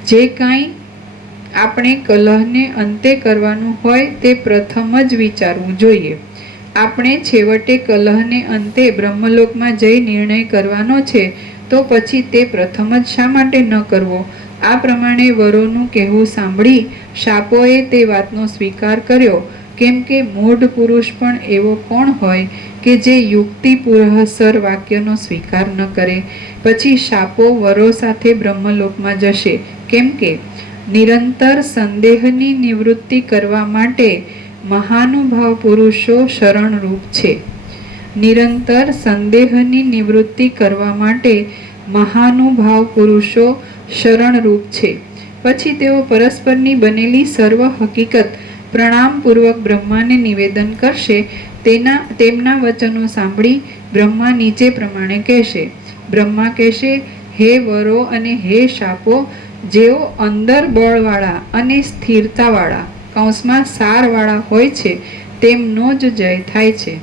જે કાંઈ આપણે કલહને અંતે કરવાનું હોય તે પ્રથમ જ વિચારવું જોઈએ. આપણે છેવટે કલહને અંતે બ્રહ્મલોકમાં જઈ નિર્ણય કરવાનો છે, તો પછી તે પ્રથમ જ શા માટે ન કરવો? આ પ્રમાણે વરોનું કહેવું સાંભળી શાપોએ તે વાતનો સ્વીકાર કર્યો, કેમ કે મૂઢ પુરુષ પણ એવો કોણ હોય કે જે યુક્તિપૂર્વસર વાક્યનો સ્વીકાર ન કરે? પછી શાપો વરો સાથે બ્રહ્મલોકમાં જશે, કેમ કે નિરંતર સંદેહની નિવૃત્તિ કરવા માટે મહાનુભાવ પુરુષો શરણરૂપ છે. નિરંતર સંદેહની નિવૃત્તિ કરવા માટે મહાનુભાવ પુરુષો શરણરૂપ છે. પછી તેઓ પરસ્પરની બનેલી સર્વ હકીકત પ્રણામપૂર્વક બ્રહ્માને નિવેદન કરશે. તેમના વચનો સાંભળી બ્રહ્મા નીચે પ્રમાણે કહેશે. બ્રહ્મા કહેશે, હે વરો અને હે શાપો, જેઓ અંદર બળવાળા અને સ્થિરતાવાળા કૌંસમાં સારવાળા હોય છે તેમનો જ જય થાય છે.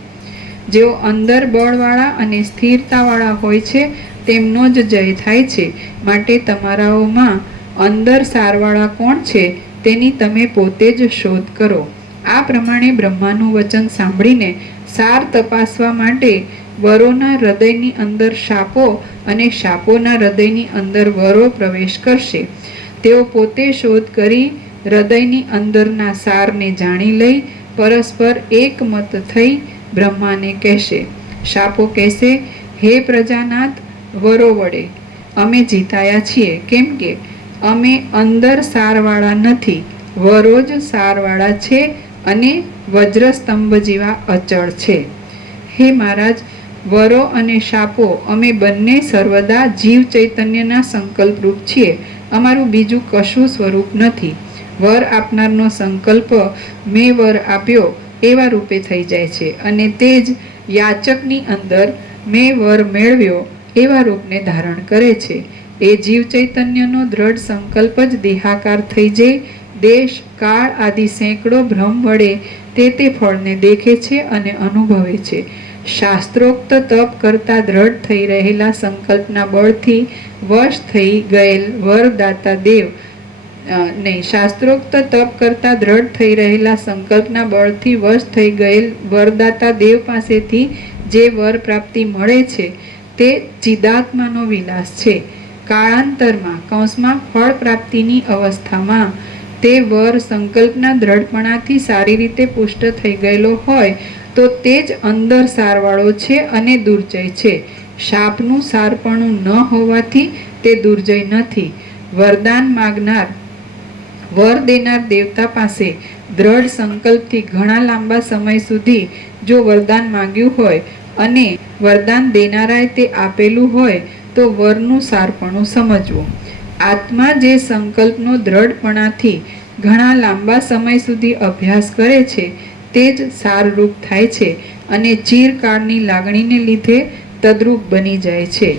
જેઓ અંદર બળવાળા અને સ્થિરતાવાળા હોય છે તેમનો જ જય થાય છે. માટે તમારાઓમાં અંદર સારવાળા કોણ છે તેની તમે પોતે જ શોધ કરો. આ પ્રમાણે બ્રહ્માનું વચન સાંભળીને સાર તપાસવા માટે વરોના હૃદયની અંદર શાપો અને શાપોના હૃદયની અંદર વરો પ્રવેશ કરશે. તેઓ પોતે શોધ કરી હૃદયની અંદરના સારને જાણી લઈ પરસ્પર એકમત થઈ બ્રહ્માને કહેશે. શાપો કહેશે, હે પ્રજાનાથ, વરો વડે અમે જીતાયા છીએ, કેમ કે અમે અંદર સારવાળા નથી, વરો જ સારવાળા છે અને વજ્રસ્તંભ જેવા અચળ છે. હે મહારાજ, વરો અને શાપો અમે બંને સર્વદા જીવ ચૈતન્યના સંકલ્પરૂપ છીએ. અમારું બીજું કશું સ્વરૂપ નથી. વર આપનારનો સંકલ્પ મેં વર આપ્યો એવા રૂપે થઈ જાય છે અને તે જ યાચકની અંદર મેં વર મેળવ્યો એવા રૂપને ધારણ કરે છે. એ જીવ ચૈતન્યનો દ્રઢ સંકલ્પ જ દેહાકાર થઈ જઈ દેશ કાળ આદિ સેંકડો ભ્રમ વડે તે ફળને દેખે છે અને અનુભવે છે. શાસ્ત્રોક્ત તપ કરતા દ્રઢ થઈ રહેલા સંકલ્પના બળથી વશ થઈ ગયેલ વરદાતા દેવ શાસ્ત્રોક્ત તપ કરતા દ્રઢ થઈ રહેલા સંકલ્પના બળથી વશ થઈ ગયેલ વરદાતા દેવ પાસેથી જે વર પ્રાપ્તિ મળે છે તે ચિદાત્માનો વિલાસ છે. કાળાંતરમાં કૌંસમાં ફળ પ્રાપ્તિની અવસ્થામાં તે વર સંકલ્પના દ્રઢપણાથી સારી રીતે પુષ્ટ થઈ ગયેલો હોય તો તે જ અંદર સારવાળો છે અને દુર્જય છે. શાપનું સારપણું ન હોવાથી તે દુર્જય નથી. વરદાન માગનાર વર દેનાર દેવતા પાસે દ્રઢ સંકલ્પથી ઘણા લાંબા સમય સુધી જો વરદાન માંગ્યું હોય અને વરદાન દેનારાએ તે આપેલું હોય તો વરનું સારપણું સમજવું. આત્મા જે સંકલ્પનો દ્રઢપણાથી ઘણા લાંબા સમય સુધી અભ્યાસ કરે છે તે જ સારરૂપ થાય છે અને ચિરકાળની લાગણીને લીધે તદ્રૂપ બની જાય છે.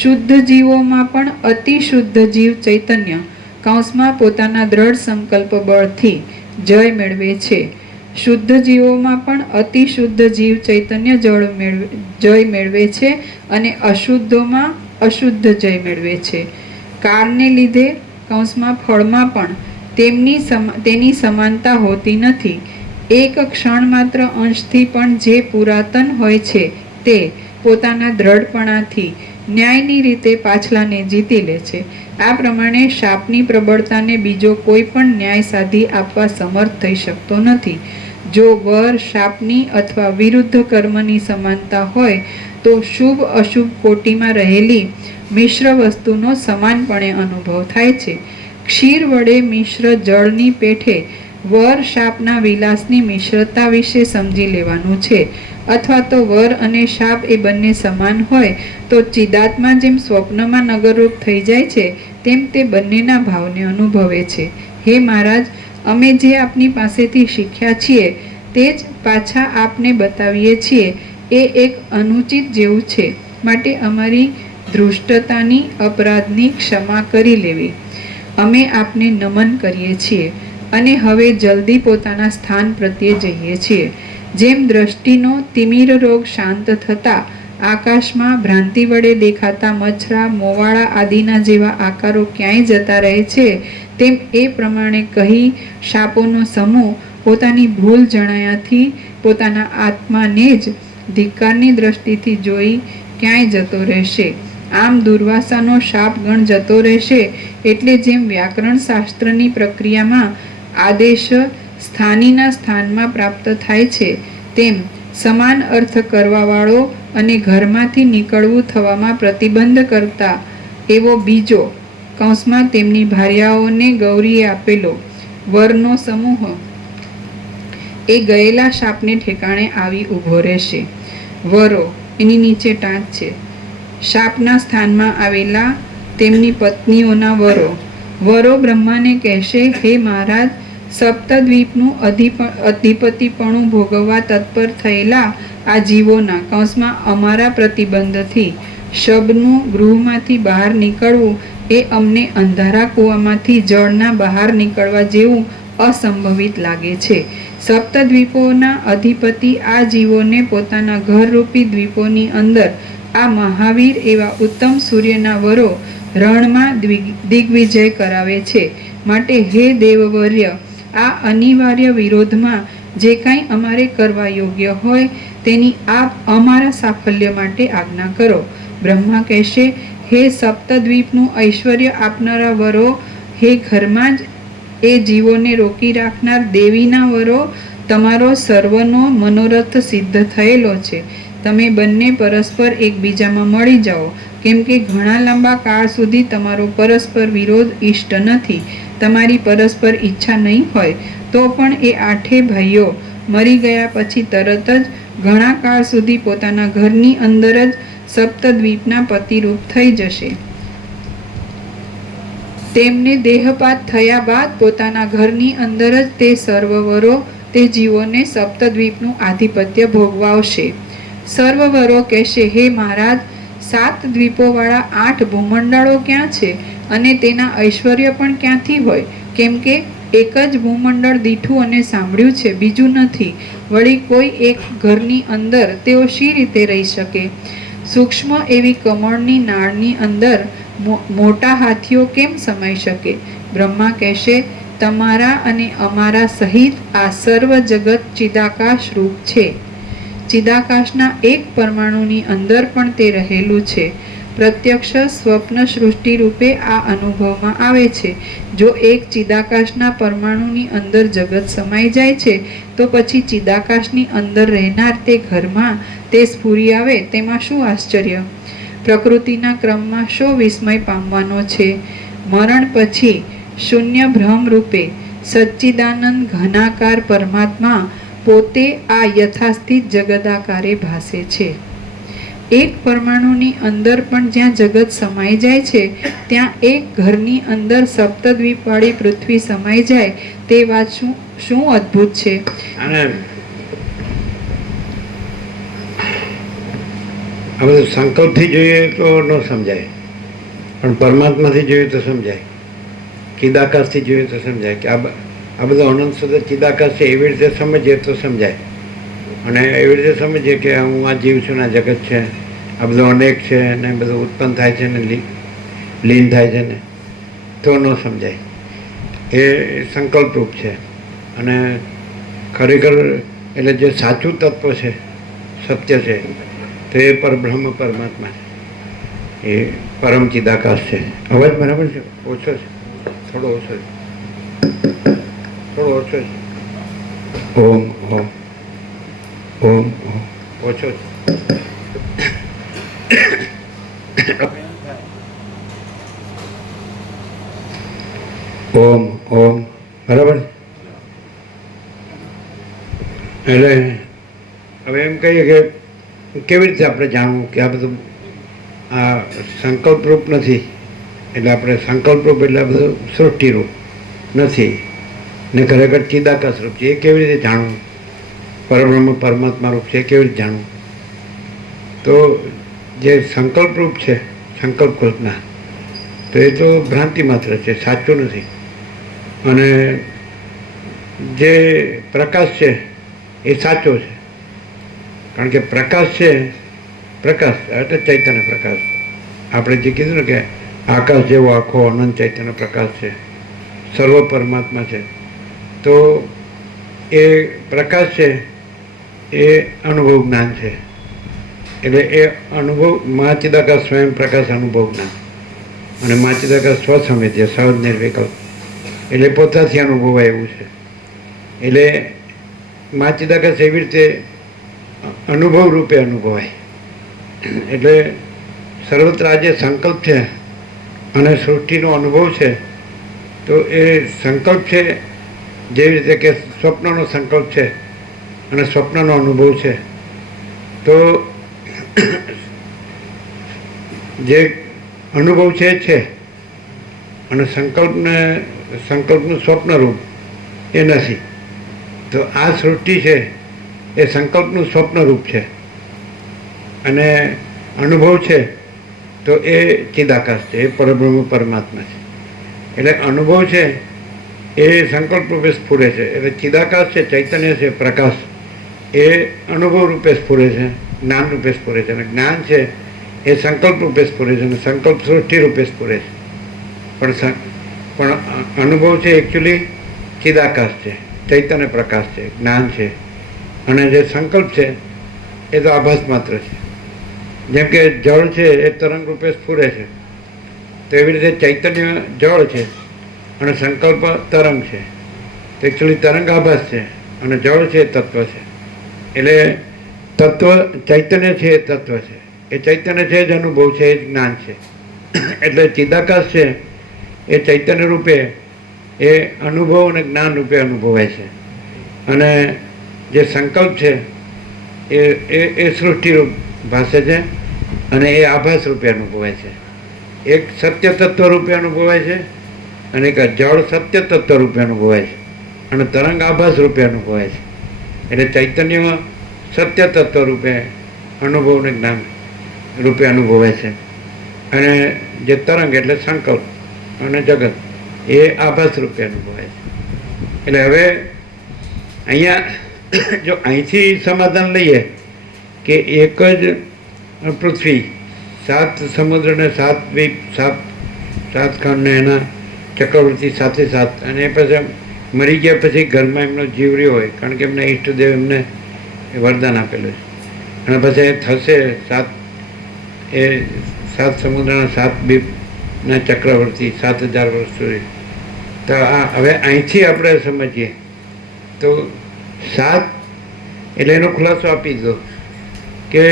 શુદ્ધ જીવોમાં પણ અતિ શુદ્ધ જીવ ચૈતન્ય કૌંસમાં પોતાના દ્રઢ સંકલ્પ બળથી જય મેળવે છે. શુદ્ધ જીવોમાં પણ અતિ શુદ્ધ જીવ ચૈતન્ય જય મેળવે છે અને અશુદ્ધોમાં અશુદ્ધ જય મેળવે છે. કાળને લીધે કૌંસમાં ફળમાં પણ તેની સમાનતા હોતી નથી. એક ક્ષણ માત્ર અંશથી પણ જે પુરાતન હોય છે તે પોતાના દ્રઢપણાથી ન્યાયની રીતે પાછલાને જીતી લે છે. આ પ્રમાણે શાપની પ્રબળતાને બીજો કોઈ પણ ન્યાય સાધી આપવા સમર્થ થઈ શકતો નથી. જો વર શાપની અથવા વિરુદ્ધ કર્મની સમાનતા હોય તો શુભ અશુભ કોટીમાં રહેલી મિશ્ર વસ્તુનો સમાનપણે અનુભવ થાય છે. ક્ષીર વડે મિશ્ર જળની પેઠે વર શાપના વિલાસની મિશ્રતા વિશે સમજી લેવાનું છે. અથવા તો વર અને શાપ એ બંને સમાન હોય તો ચિદાત્મા જેમ સ્વપ્નમાં નગરરૂપ થઈ જાય છે તેમ તે બંનેના ભાવને અનુભવે છે. હે મહારાજ, અમે જે આપની પાસેથી શીખ્યા છીએ તે જ પાછા આપને બતાવીએ છીએ. એ એક અનુચિત જેવું છે, માટે અમારી ધૃષ્ટતાની અપરાધની ક્ષમા કરી લેવી. અમે આપને નમન કરીએ છીએ અને હવે જલ્દી પોતાના સ્થાન પ્રત્યે જઈએ છીએ. જેમ દ્રષ્ટિનો તિમિર રોગ શાંત થતાં આકાશમાં ભ્રાંતિ વડે દેખાતા મચ્છરા, મોવાળા આદિના જેવા આકારો ક્યાંય જતા રહે છે, તેમ એ પ્રમાણે કહી શાપોનો સમૂહ પોતાની ભૂલ જણાયાથી પોતાના આત્માને જ ધિક્કારની દ્રષ્ટિથી જોઈ ક્યાંય જતો રહેશે. આમ દુર્વાસાનો શાપ ગણ જતો રહેશે. એટલે જેમ વ્યાકરણ શાસ્ત્રની પ્રક્રિયામાં આદેશ સ્થાનીના સ્થાનમાં પ્રાપ્ત થાય છે, તેમ સમાન અર્થ કરવાવાળો અને ઘરમાંથી નીકળવું થવામાં પ્રતિબંધ કરતા એવો બીજો કૌંસમાં તેમની ભાર્યાઓને ગૌરીએ આપેલો વરનો સમૂહ એ ગયેલા શાપને ઠેકાણે આવી ઊભો રહેશે. વરો એની નીચે ટાંચ છે. શાપના સ્થાનમાં આવેલા તેમની પત્નીઓના વરો. વરો બ્રહ્માને કહેશે, હે મહારાજ, સપ્તદ્વીપનું અધિપતિપણું ભોગવવા તત્પર થયેલા આ જીવોના કૌંસમાં અમારા પ્રતિબંધથી શબનું ગૃહમાંથી બહાર નીકળવું એ અમને અંધારા કૂવામાંથી જળના બહાર નીકળવા જેવું અસંભવિત લાગે છે. સપ્તદ્વીપોના અધિપતિ આ જીવોને પોતાના ઘરરૂપી દ્વીપોની અંદર આ મહાવીર એવા ઉત્તમ સૂર્યના વરો રણમાં દિગ્વિજય કરાવે છે. માટે હે દેવવર્ય, આ અનિવાર્ય વિરોધમાં જે કાંઈ અમારે કરવા યોગ્ય હોય તેની આપ અમારા સાફલ્ય માટે આજ્ઞા કરો. બ્રહ્મા કહેશે, હે સપ્તદ્વીપનું ઐશ્વર્ય આપનારા વરો, હે ઘરમાં જ એ જીવોને રોકી રાખનાર દેવીના વરો, તમારો સર્વનો મનોરથ સિદ્ધ થયેલો છે. તમે બંને પરસ્પર એકબીજામાં મળી જાઓ, કેમ કે ઘણા લાંબા કાળ સુધી તમારો પરસ્પર વિરોધ ઇષ્ટ નથી. તમારી પરસ્પર ઈચ્છા નહીં હોય તો પણ એ આઠે ભાઈઓ મરી ગયા પછી તરત જ ઘણા કાળ સુધી પોતાના ઘરની અંદર જ સપ્તદ્વીપના પતિરૂપ થઈ જશે. તેમને દેહપાત થયા બાદ પોતાના ઘરની અંદર જ તે સર્વવરો તે જીવોને સપ્તદ્વીપનું આધિપત્ય ભોગવાવશે. સર્વવરો કહેશે, હે મહારાજ, 7 દ્વીપોવાળા 8 ભૂમંડળો ક્યાં છે અને તેના ઐશ્વર્ય પણ ક્યાંથી હોય? કેમ કે એક જ ભૂમંડળ દીઠું અને સાંભળ્યું છે, બીજું નથી. વળી કોઈ એક ઘરની અંદર તેઓ શી રીતે રહી શકે? સૂક્ષ્મ એવી કમળની નાળની અંદર મોટા હાથીઓ કેમ સમાઈ શકે? બ્રહ્મા કહેશે, તમારા અને અમારા સહિત આ સર્વ જગત ચિદાકાશ રૂપ છે. ચિદાકાશના એક પરમાણુની અંદર પણ તે રહેલું છે. પ્રત્યક્ષ સ્વપ્ન સૃષ્ટિ રૂપે આ અનુભવમાં આવે છે. જો એક ચિદાકાશના પરમાણુની અંદર જગત સમાઈ જાય છે તો પછી ચિદાકાશની અંદર રહેનાર તે ઘરમાં તે સ્ફુરી આવે તેમાં શું આશ્ચર્ય? પ્રકૃતિના ક્રમમાં શો વિસ્મય પામવાનો છે? મરણ પછી શૂન્ય ભ્રમ રૂપે સચ્ચિદાનંદ ઘનાકાર પરમાત્મા પોતે આ યથાસ્થિત જગદાકારે ભાસે છે. એક પરમાણુની અંદર પણ જ્યાં જગત સમાઈ જાય છે ત્યાં એક ઘરની અંદર સપ્તદ્વીપવાળી પૃથ્વી સમાઈ જાય તે વાત શું અદ્ભુત છે! અને આ બધું સંકલ્પથી જોઈએ તો ન સમજાય, પણ પરમાત્માથી જોઈએ તો સમજાય. ચિદાકાશથી જોઈએ તો સમજાય કે આ બધું અનંત સુધી ચિદાકાશ છે. એવી રીતે સમજીએ તો સમજાય. અને એવી રીતે સમજીએ કે હું આ જીવ છું ને આ જગત છે, આ બધું અનેક છે ને બધું ઉત્પન્ન થાય છે ને લીન થાય છે ને, તો ન સમજાય. એ સંકલ્પરૂપ છે. અને ખરેખર એટલે જે સાચું તત્વ છે, સત્ય છે, તો એ પરબ્રહ્મ પરમાત્મા છે. એ પરમ ચિદાકાશ છે. અવાજ બરાબર છે? ઓછો છે? થોડો ઓછો છે? થોડો ઓછો છે? ઓમ ઓમ ઓમ ઓમ ઓછો છે? ઓમ ઓમ બરાબર. એટલે હવે એમ કહીએ કે કેવી રીતે આપણે જાણવું કે આ બધું આ સંકલ્પરૂપ નથી? એટલે આપણે સંકલ્પરૂપ એટલે આ બધું સૃષ્ટિરૂપ નથી ને ખરેખર ચિદાકાશ રૂપ છે. એ કેવી રીતે જાણવું? પરબ્રહ્મ પરમાત્મા રૂપ છે એ કેવી રીતે જાણવું? તો જે સંકલ્પરૂપ છે, સંકલ્પ કલ્પના, તો એ તો ભ્રાંતિ માત્ર છે, સાચું નથી. અને જે પ્રકાશ છે એ સાચો છે. કારણ કે પ્રકાશ છે, પ્રકાશ એટલે ચૈતન્ય પ્રકાશ. આપણે જે કીધું ને કે આકાશ જેવો આખો અનંત ચૈતન્ય પ્રકાશ છે, સર્વ પરમાત્મા છે. તો એ પ્રકાશ છે એ અનુભવ જ્ઞાન છે. એટલે એ અનુભવ મહાચિદાકાશ સ્વયં પ્રકાશ અનુભવ જ્ઞાન અને મહાચિદાકાશ સ્વસંવેદ્ય સહજ નિર્વિકલ્પ એટલે પોતાથી અનુભવાય એવું છે. એટલે મહાચિદાકાશ એવી રીતે અનુભવ રૂપે અનુભવાય. એટલે સર્વત્ર આ જે સંકલ્પ છે અને સૃષ્ટિનો અનુભવ છે, તો એ સંકલ્પ છે જેવી રીતે કે સ્વપ્નનો સંકલ્પ છે અને સ્વપ્નનો અનુભવ છે. તો જે અનુભવ છે એ છે અને સંકલ્પનું સ્વપ્નરૂપ એ નથી. તો આ સૃષ્ટિ છે એ સંકલ્પનું સ્વપ્નરૂપ છે અને અનુભવ છે તો એ ચિદાકાશ છે, એ પરબ્રહ્મ પરમાત્મા છે. એટલે અનુભવ છે એ સંકલ્પ રૂપે સ્ફુરે છે. એટલે ચિદાકાશ છે, ચૈતન્ય છે, પ્રકાશ એ અનુભવ રૂપે સ્ફુરે છે, જ્ઞાન રૂપે સ્ફુરે છે. અને જ્ઞાન છે એ સંકલ્પ રૂપે સ્ફુરે છે અને સંકલ્પ સૃષ્ટિ રૂપે સ્ફુરે છે. પણ અનુભવ છે એકચ્યુઅલી ચિદાકાશ છે, ચૈતન્ય પ્રકાશ છે, જ્ઞાન છે. અને જે સંકલ્પ છે એ તો આભાસ માત્ર છે. જેમ કે જળ છે એ તરંગ રૂપે સ્ફુરે છે, તો એવી રીતે ચૈતન્ય જળ છે અને સંકલ્પ તરંગ છે. તો એકચ્યુઅલી તરંગ આભાસ છે અને જળ છે એ તત્વ છે. એટલે તત્વ ચૈતન્ય છે એ તત્વ છે, એ ચૈતન્ય છે જ અનુભવ છે, એ જ જ્ઞાન છે. એટલે ચિદાકાશ છે એ ચૈતન્ય રૂપે એ અનુભવ અને જ્ઞાન રૂપે અનુભવાય છે. અને જે સંકલ્પ છે એ સૃષ્ટિરૂપ ભાષે છે અને એ આભાસ રૂપે અનુભવાય છે. એક સત્ય તત્વ રૂપે અનુભવાય છે અને એક જળ સત્ય તત્વ રૂપે અનુભવાય છે અને તરંગ આભાસ રૂપે અનુભવાય છે. એટલે ચૈતન્યમાં સત્ય તત્વ રૂપે અનુભવ અને જ્ઞાન રૂપે અનુભવાય છે અને જે તરંગ એટલે સંકલ્પ અને જગત એ આભાસ રૂપે અનુભવાય છે. એટલે હવે અહીંયા જો અહીંથી સમાધાન લઈએ કે એક જ પૃથ્વી, 7 સમુદ્ર ને 7 દ્વીપ, 7 ખંડ ને એના ચક્રવર્તી સાથે અને પછી મરી ગયા પછી ઘરમાં એમનો જીવ રહ્યો હોય, કારણ કે એમના ઈષ્ટદેવ એમને વરદાન આપેલું છે. અને પછી એ થશે 7 સમુદ્રના 7 દ્વીપના ચક્રવર્તી 7000 વર્ષ સુધી. તો આ હવે અહીંથી આપણે સમજીએ તો 7 એટલે એનો ખુલાસો આપી દો કે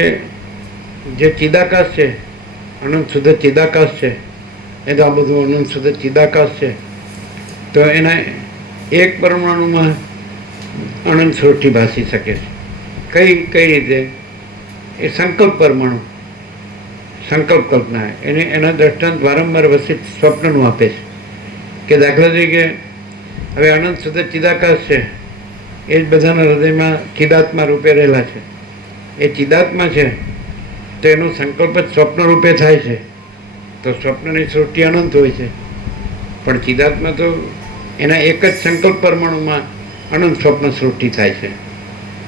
જે ચિદાકાશ છે, અનંત શુદ્ધ ચિદાકાશ છે, એ તો આ બધું અનંત શુદ્ધ ચિદાકાશ છે. તો એના એક પરમાણુમાં અનંત સૃષ્ટિ ભાસી શકે છે. કઈ રીતે? એ સંકલ્પ પરમાણુ, સંકલ્પ કલ્પના એના દ્રષ્ટાંત વારંવાર વસિત સ્વપ્નનું આપે છે કે દાખલા તરીકે હવે અનંત શુદ્ધ ચિદાકાશ છે, એ જ બધાના હૃદયમાં ચિદાત્મા રૂપે રહેલા છે. એ ચિદાત્મા છે તો એનો સંકલ્પ જ સ્વપ્ન રૂપે થાય છે. તો સ્વપ્નની સૃષ્ટિ અનંત હોય છે, પણ ચિદાત્મા તો એના એક જ સંકલ્પ પરમાણુમાં અનંત સ્વપ્ન સૃષ્ટિ થાય છે.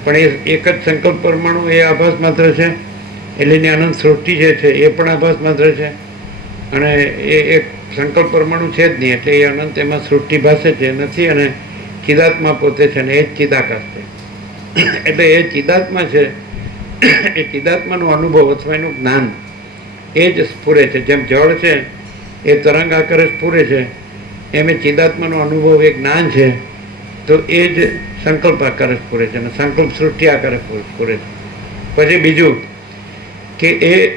પણ એ એક જ સંકલ્પ પરમાણુ એ આભાસ માત્ર છે, એટલે એની અનંત સૃષ્ટિ જે છે એ પણ આભાસ માત્ર છે. અને એ એક સંકલ્પ પરમાણુ છે જ નહીં, એટલે એ અનંત એમાં સૃષ્ટિ ભાષે છે નથી. અને ચિદાત્મા પોતે છે ને એ જ ચિદાકાશ છે. એટલે એ ચિદાત્મા છે, એ ચિદાત્માનો અનુભવ અથવા એનું જ્ઞાન એ જ સ્ફુરે છે. જેમ જળ છે એ તરંગ આકારે સ્ફુરે છે, એમ એ ચિદાત્માનો અનુભવ એ જ્ઞાન છે, તો એ જ સંકલ્પ આકારે સ્ફુરે છે અને સંકલ્પ સૃષ્ટિ આકારે સ્ફુરે છે. પછી બીજું કે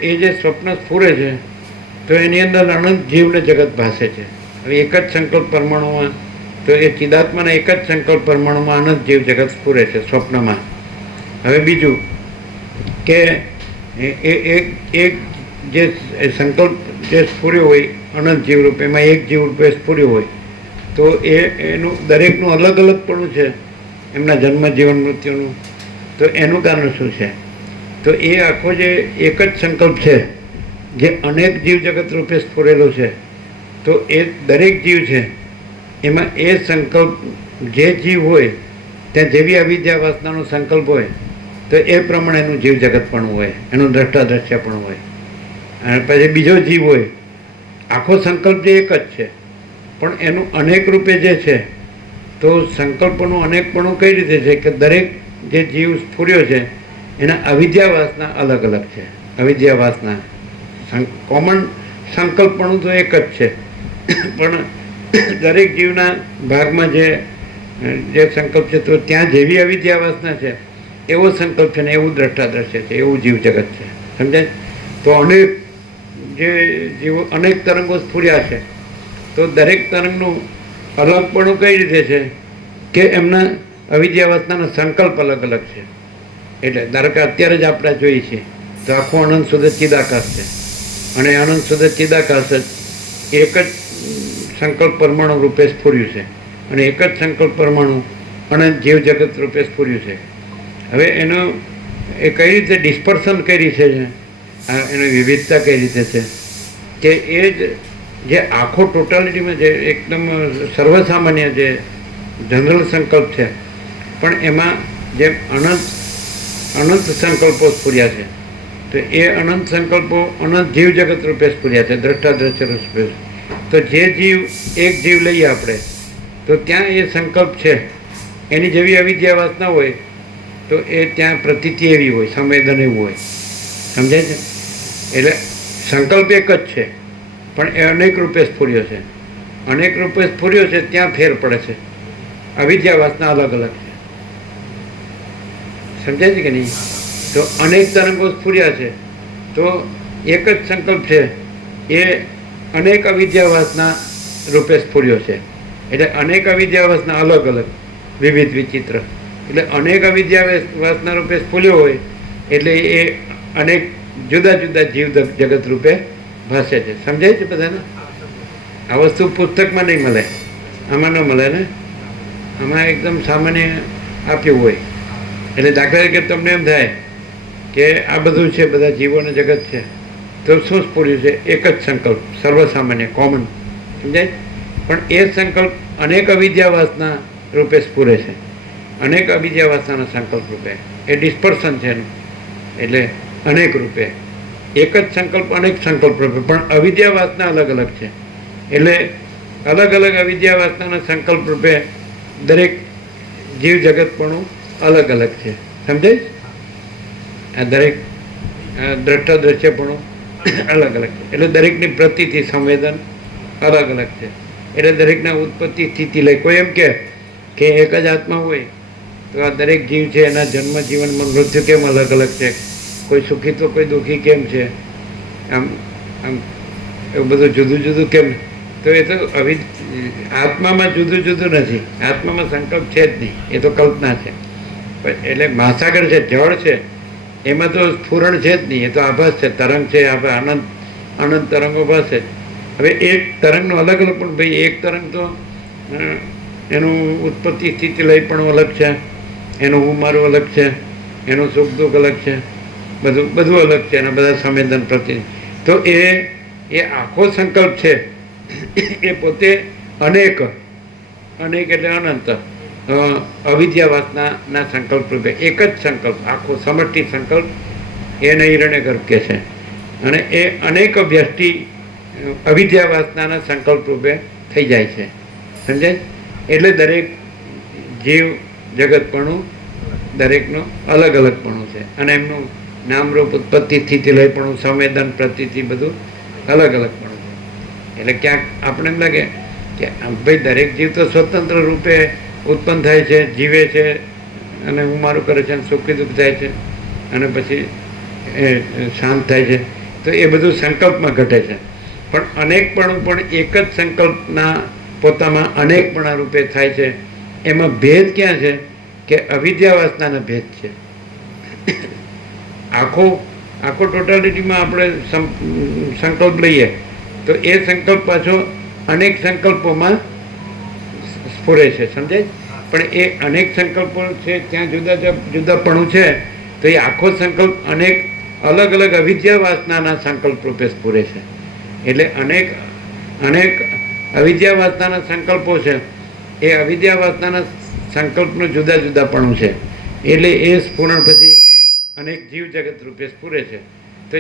એ જે સ્વપ્ન સ્ફુરે છે તો એની અંદર અનંત જીવને જગત ભાસે છે. હવે એક જ સંકલ્પ પરમાણુમાં, તો એ ચિદાત્માના એક જ સંકલ્પ પરમાણુમાં અનંત જીવ જગત સ્ફુરે છે સ્વપ્નમાં. હવે બીજું કે એક જે સંકલ્પ જે સ્ફુર્યો હોય અનંત જીવ રૂપે, એમાં એક જીવ રૂપે સ્ફુર્યો હોય, તો એનું દરેકનું અલગ અલગપણું છે, એમના જન્મ જીવન મૃત્યુનું. તો એનું કારણ શું છે? તો એ આખો જે એક જ સંકલ્પ છે જે અનેક જીવ જગત રૂપે સ્ફુરેલો છે, તો એ દરેક જીવ છે એમાં એ સંકલ્પ જે જીવ હોય ત્યાં જેવી અવિદ્યા વાસનાનો સંકલ્પ હોય તો એ પ્રમાણે એનું જીવ જગત પણ હોય, એનું દ્રષ્ટાદ્રશ્ય પણ હોય. અને પછી બીજો જીવ હોય, આખો સંકલ્પ જે એક જ છે પણ એનું અનેક રૂપે જે છે, તો સંકલ્પનું અનેકપણું કઈ રીતે છે કે દરેક જે જીવ સ્ફુર્યો છે એના અવિદ્યા વાસના અલગ અલગ છે. અવિદ્યા વાસના કોમન સંકલ્પણું તો એક જ છે, પણ દરેક જીવના ભાગમાં જે સંકલ્પ છે તો ત્યાં જેવી અવિદ્યા વાસના છે એવો સંકલ્પ છે ને એવું દ્રષ્ટાદ્રશ્ય છે, એવું જીવ જગત છે. સમજાય? તો અનેક જે જીવો અનેક તરંગો સ્ફુર્યા છે, તો દરેક તરંગનું અલગપણું કઈ રીતે છે કે એમના અવિદ્યા વાસનાનો સંકલ્પ અલગ અલગ છે. એટલે ધારો કે અત્યારે જ આપણે જોઈએ છીએ તો આખું અનંત શુદ્ધ ચિદાકાશ છે, અને અનંત શુદ્ધ ચિદાકાશ જ એક જ સંકલ્પ પરમાણુ રૂપે સ્ફુર્યું છે, અને એક જ સંકલ્પ પરમાણુ અનંત જીવ જગત રૂપે સ્ફુર્યું છે. હવે એનો એ કઈ રીતે ડિસ્પર્સન કઈ રીતે છે, એની વિવિધતા કઈ રીતે છે કે એ જ જે આખો ટોટાલિટીમાં જે એકદમ સર્વસામાન્ય જે જનરલ સંકલ્પ છે, પણ એમાં જેમ અનંત સંકલ્પો સ્ફુર્યા છે, તો એ અનંત સંકલ્પો અનંત જીવ જગત રૂપે સ્ફુર્યા છે, દ્રષ્ટાદ્રશ્ય રૂપે. તો જે જીવ એક જીવ લઈએ આપણે તો ત્યાં એ સંકલ્પ છે, એની જેવી અવિદ્યા વાસના હોય તો એ ત્યાં પ્રતીતિ એવી હોય, સંવેદન એવું હોય. સમજાય છે? એટલે સંકલ્પ એક જ છે, પણ એ અનેક રૂપે સ્ફુર્યો છે. અનેક રૂપે સ્ફુર્યો છે ત્યાં ફેર પડે છે, અવિદ્યા વાસના અલગ અલગ છે. સમજાય છે કે નહીં? તો અનેક તરંગો સ્ફુર્યા છે તો એક જ સંકલ્પ છે એ અનેક અવિદ્યા વાસના રૂપે સ્ફુર્યો છે. એટલે અનેક અવિદ્યા વાસના અલગ અલગ વિવિધ વિચિત્ર, એટલે અનેક અવિદ્યા વાસના રૂપે સ્ફુર્યો હોય એટલે એ અનેક જુદા જુદા જીવ જગત રૂપે ભાસે છે. સમજાય છે બધાને? આ વસ્તુ પુસ્તકમાં નહીં મળે, આમાં ન મળે ને, આમાં એકદમ સામાન્ય આપ્યું હોય. એટલે દાખલા તરીકે તમને એમ થાય કે આ બધું છે, બધા જીવોને જગત છે, તો શું સ્ફુર્યું છે? એક જ સંકલ્પ, સર્વસામાન્ય કોમન. સમજાય? પણ એ સંકલ્પ અનેક અવિદ્યા વાસના રૂપે સ્ફુરે છે, અનેક અવિદ્યા વાસનાના સંકલ્પ રૂપે. એ ડિસ્પર્સન છે એનું. એટલે અનેક રૂપે એક જ સંકલ્પ અનેક સંકલ્પ રૂપે, પણ અવિદ્યા વાસના અલગ અલગ છે. એટલે અલગ અલગ અવિદ્યા વાસનાના સંકલ્પ રૂપે દરેક જીવ જગતપણું અલગ અલગ છે. સમજાય? આ દરેક દ્રષ્ટાદ્રશ્યપણું અલગ અલગ છે. એટલે દરેકની પ્રતીતિ સંવેદન અલગ અલગ છે. એટલે દરેકના ઉત્પત્તિ સ્થિતિ લઈ કોઈ એમ કે એક જ આત્મા હોય તો આ દરેક જીવ છે એના જન્મ જીવનમાં મૃત્યુ કેમ અલગ અલગ છે, કોઈ સુખી તો કોઈ દુઃખી કેમ છે, આમ આમ એવું બધું જુદું જુદું કેમ? તો એ તો આત્મામાં જુદું જુદું નથી, આત્મામાં સંકલ્પ છે જ નહીં, એ તો કલ્પના છે. એટલે મહાસાગર છે, જળ છે, એમાં તો સ્ફુરણ છે જ નહીં, એ તો આભાસ છે, તરંગ છે, અનંત તરંગો ભાષે. હવે એક તરંગનું અલગ અલગ, પણ ભાઈ એક તરંગ તો એનું ઉત્પત્તિ સ્થિતિ લઈ પણ અલગ છે, એનું હું મારું અલગ છે, એનું સુખ દુઃખ અલગ છે, બધું અલગ છે, એના બધા સંવેદન પ્રતિ. તો એ આખો સંકલ્પ છે એ પોતે અનેક એટલે અનંત અવિદ્યા વાસનાના સંકલ્પ રૂપે એક જ સંકલ્પ, આખો સમષ્ટિ સંકલ્પ એને હિરણ્યગર્ભ કહે છે. અને એ અનેક વ્યષ્ટિ અવિદ્યા વાસનાના સંકલ્પ રૂપે થઈ જાય છે. સમજાય? એટલે દરેક જીવ જગતપણું દરેકનું અલગ અલગપણું છે, અને એમનું નામરૂપ ઉત્પત્તિ સ્થિતિ લયપણું સંવેદન પ્રતીતિ બધું અલગ અલગપણું છે. એટલે ક્યાંક આપણે એમ લાગે કે ભાઈ દરેક જીવ તો સ્વતંત્ર રૂપે ઉત્પન્ન થાય છે, જીવે છે, અને હું મારું કરે છે, સુખી દુઃખ થાય છે, અને પછી એ શાંત થાય છે. તો એ બધું સંકલ્પમાં ઘટે છે. પણ અનેકપણું પણ એક જ સંકલ્પના પોતામાં અનેકપણા રૂપે થાય છે. એમાં ભેદ ક્યાં છે કે અવિદ્યા વાસનાના ભેદ છે. આખો ટોટાલિટીમાં આપણે સંકલ્પ લઈએ તો એ સંકલ્પ પાછો અનેક સંકલ્પોમાં સ્ફુરે છે. સમજાય? પણ એ અનેક સંકલ્પો છે ત્યાં જુદાપણું છે, તો એ આખો સંકલ્પ અનેક અલગ અલગ અવિદ્યા વાસનાના સંકલ્પ રૂપે સ્ફુરે છે. એટલે અનેક અવિદ્યા વાસનાના સંકલ્પો છે, એ અવિદ્યા વાસનાના સંકલ્પનું જુદાપણું છે. એટલે એ સ્ફુરણ પછી અનેક જીવ જગત રૂપે સ્ફુરે છે. તો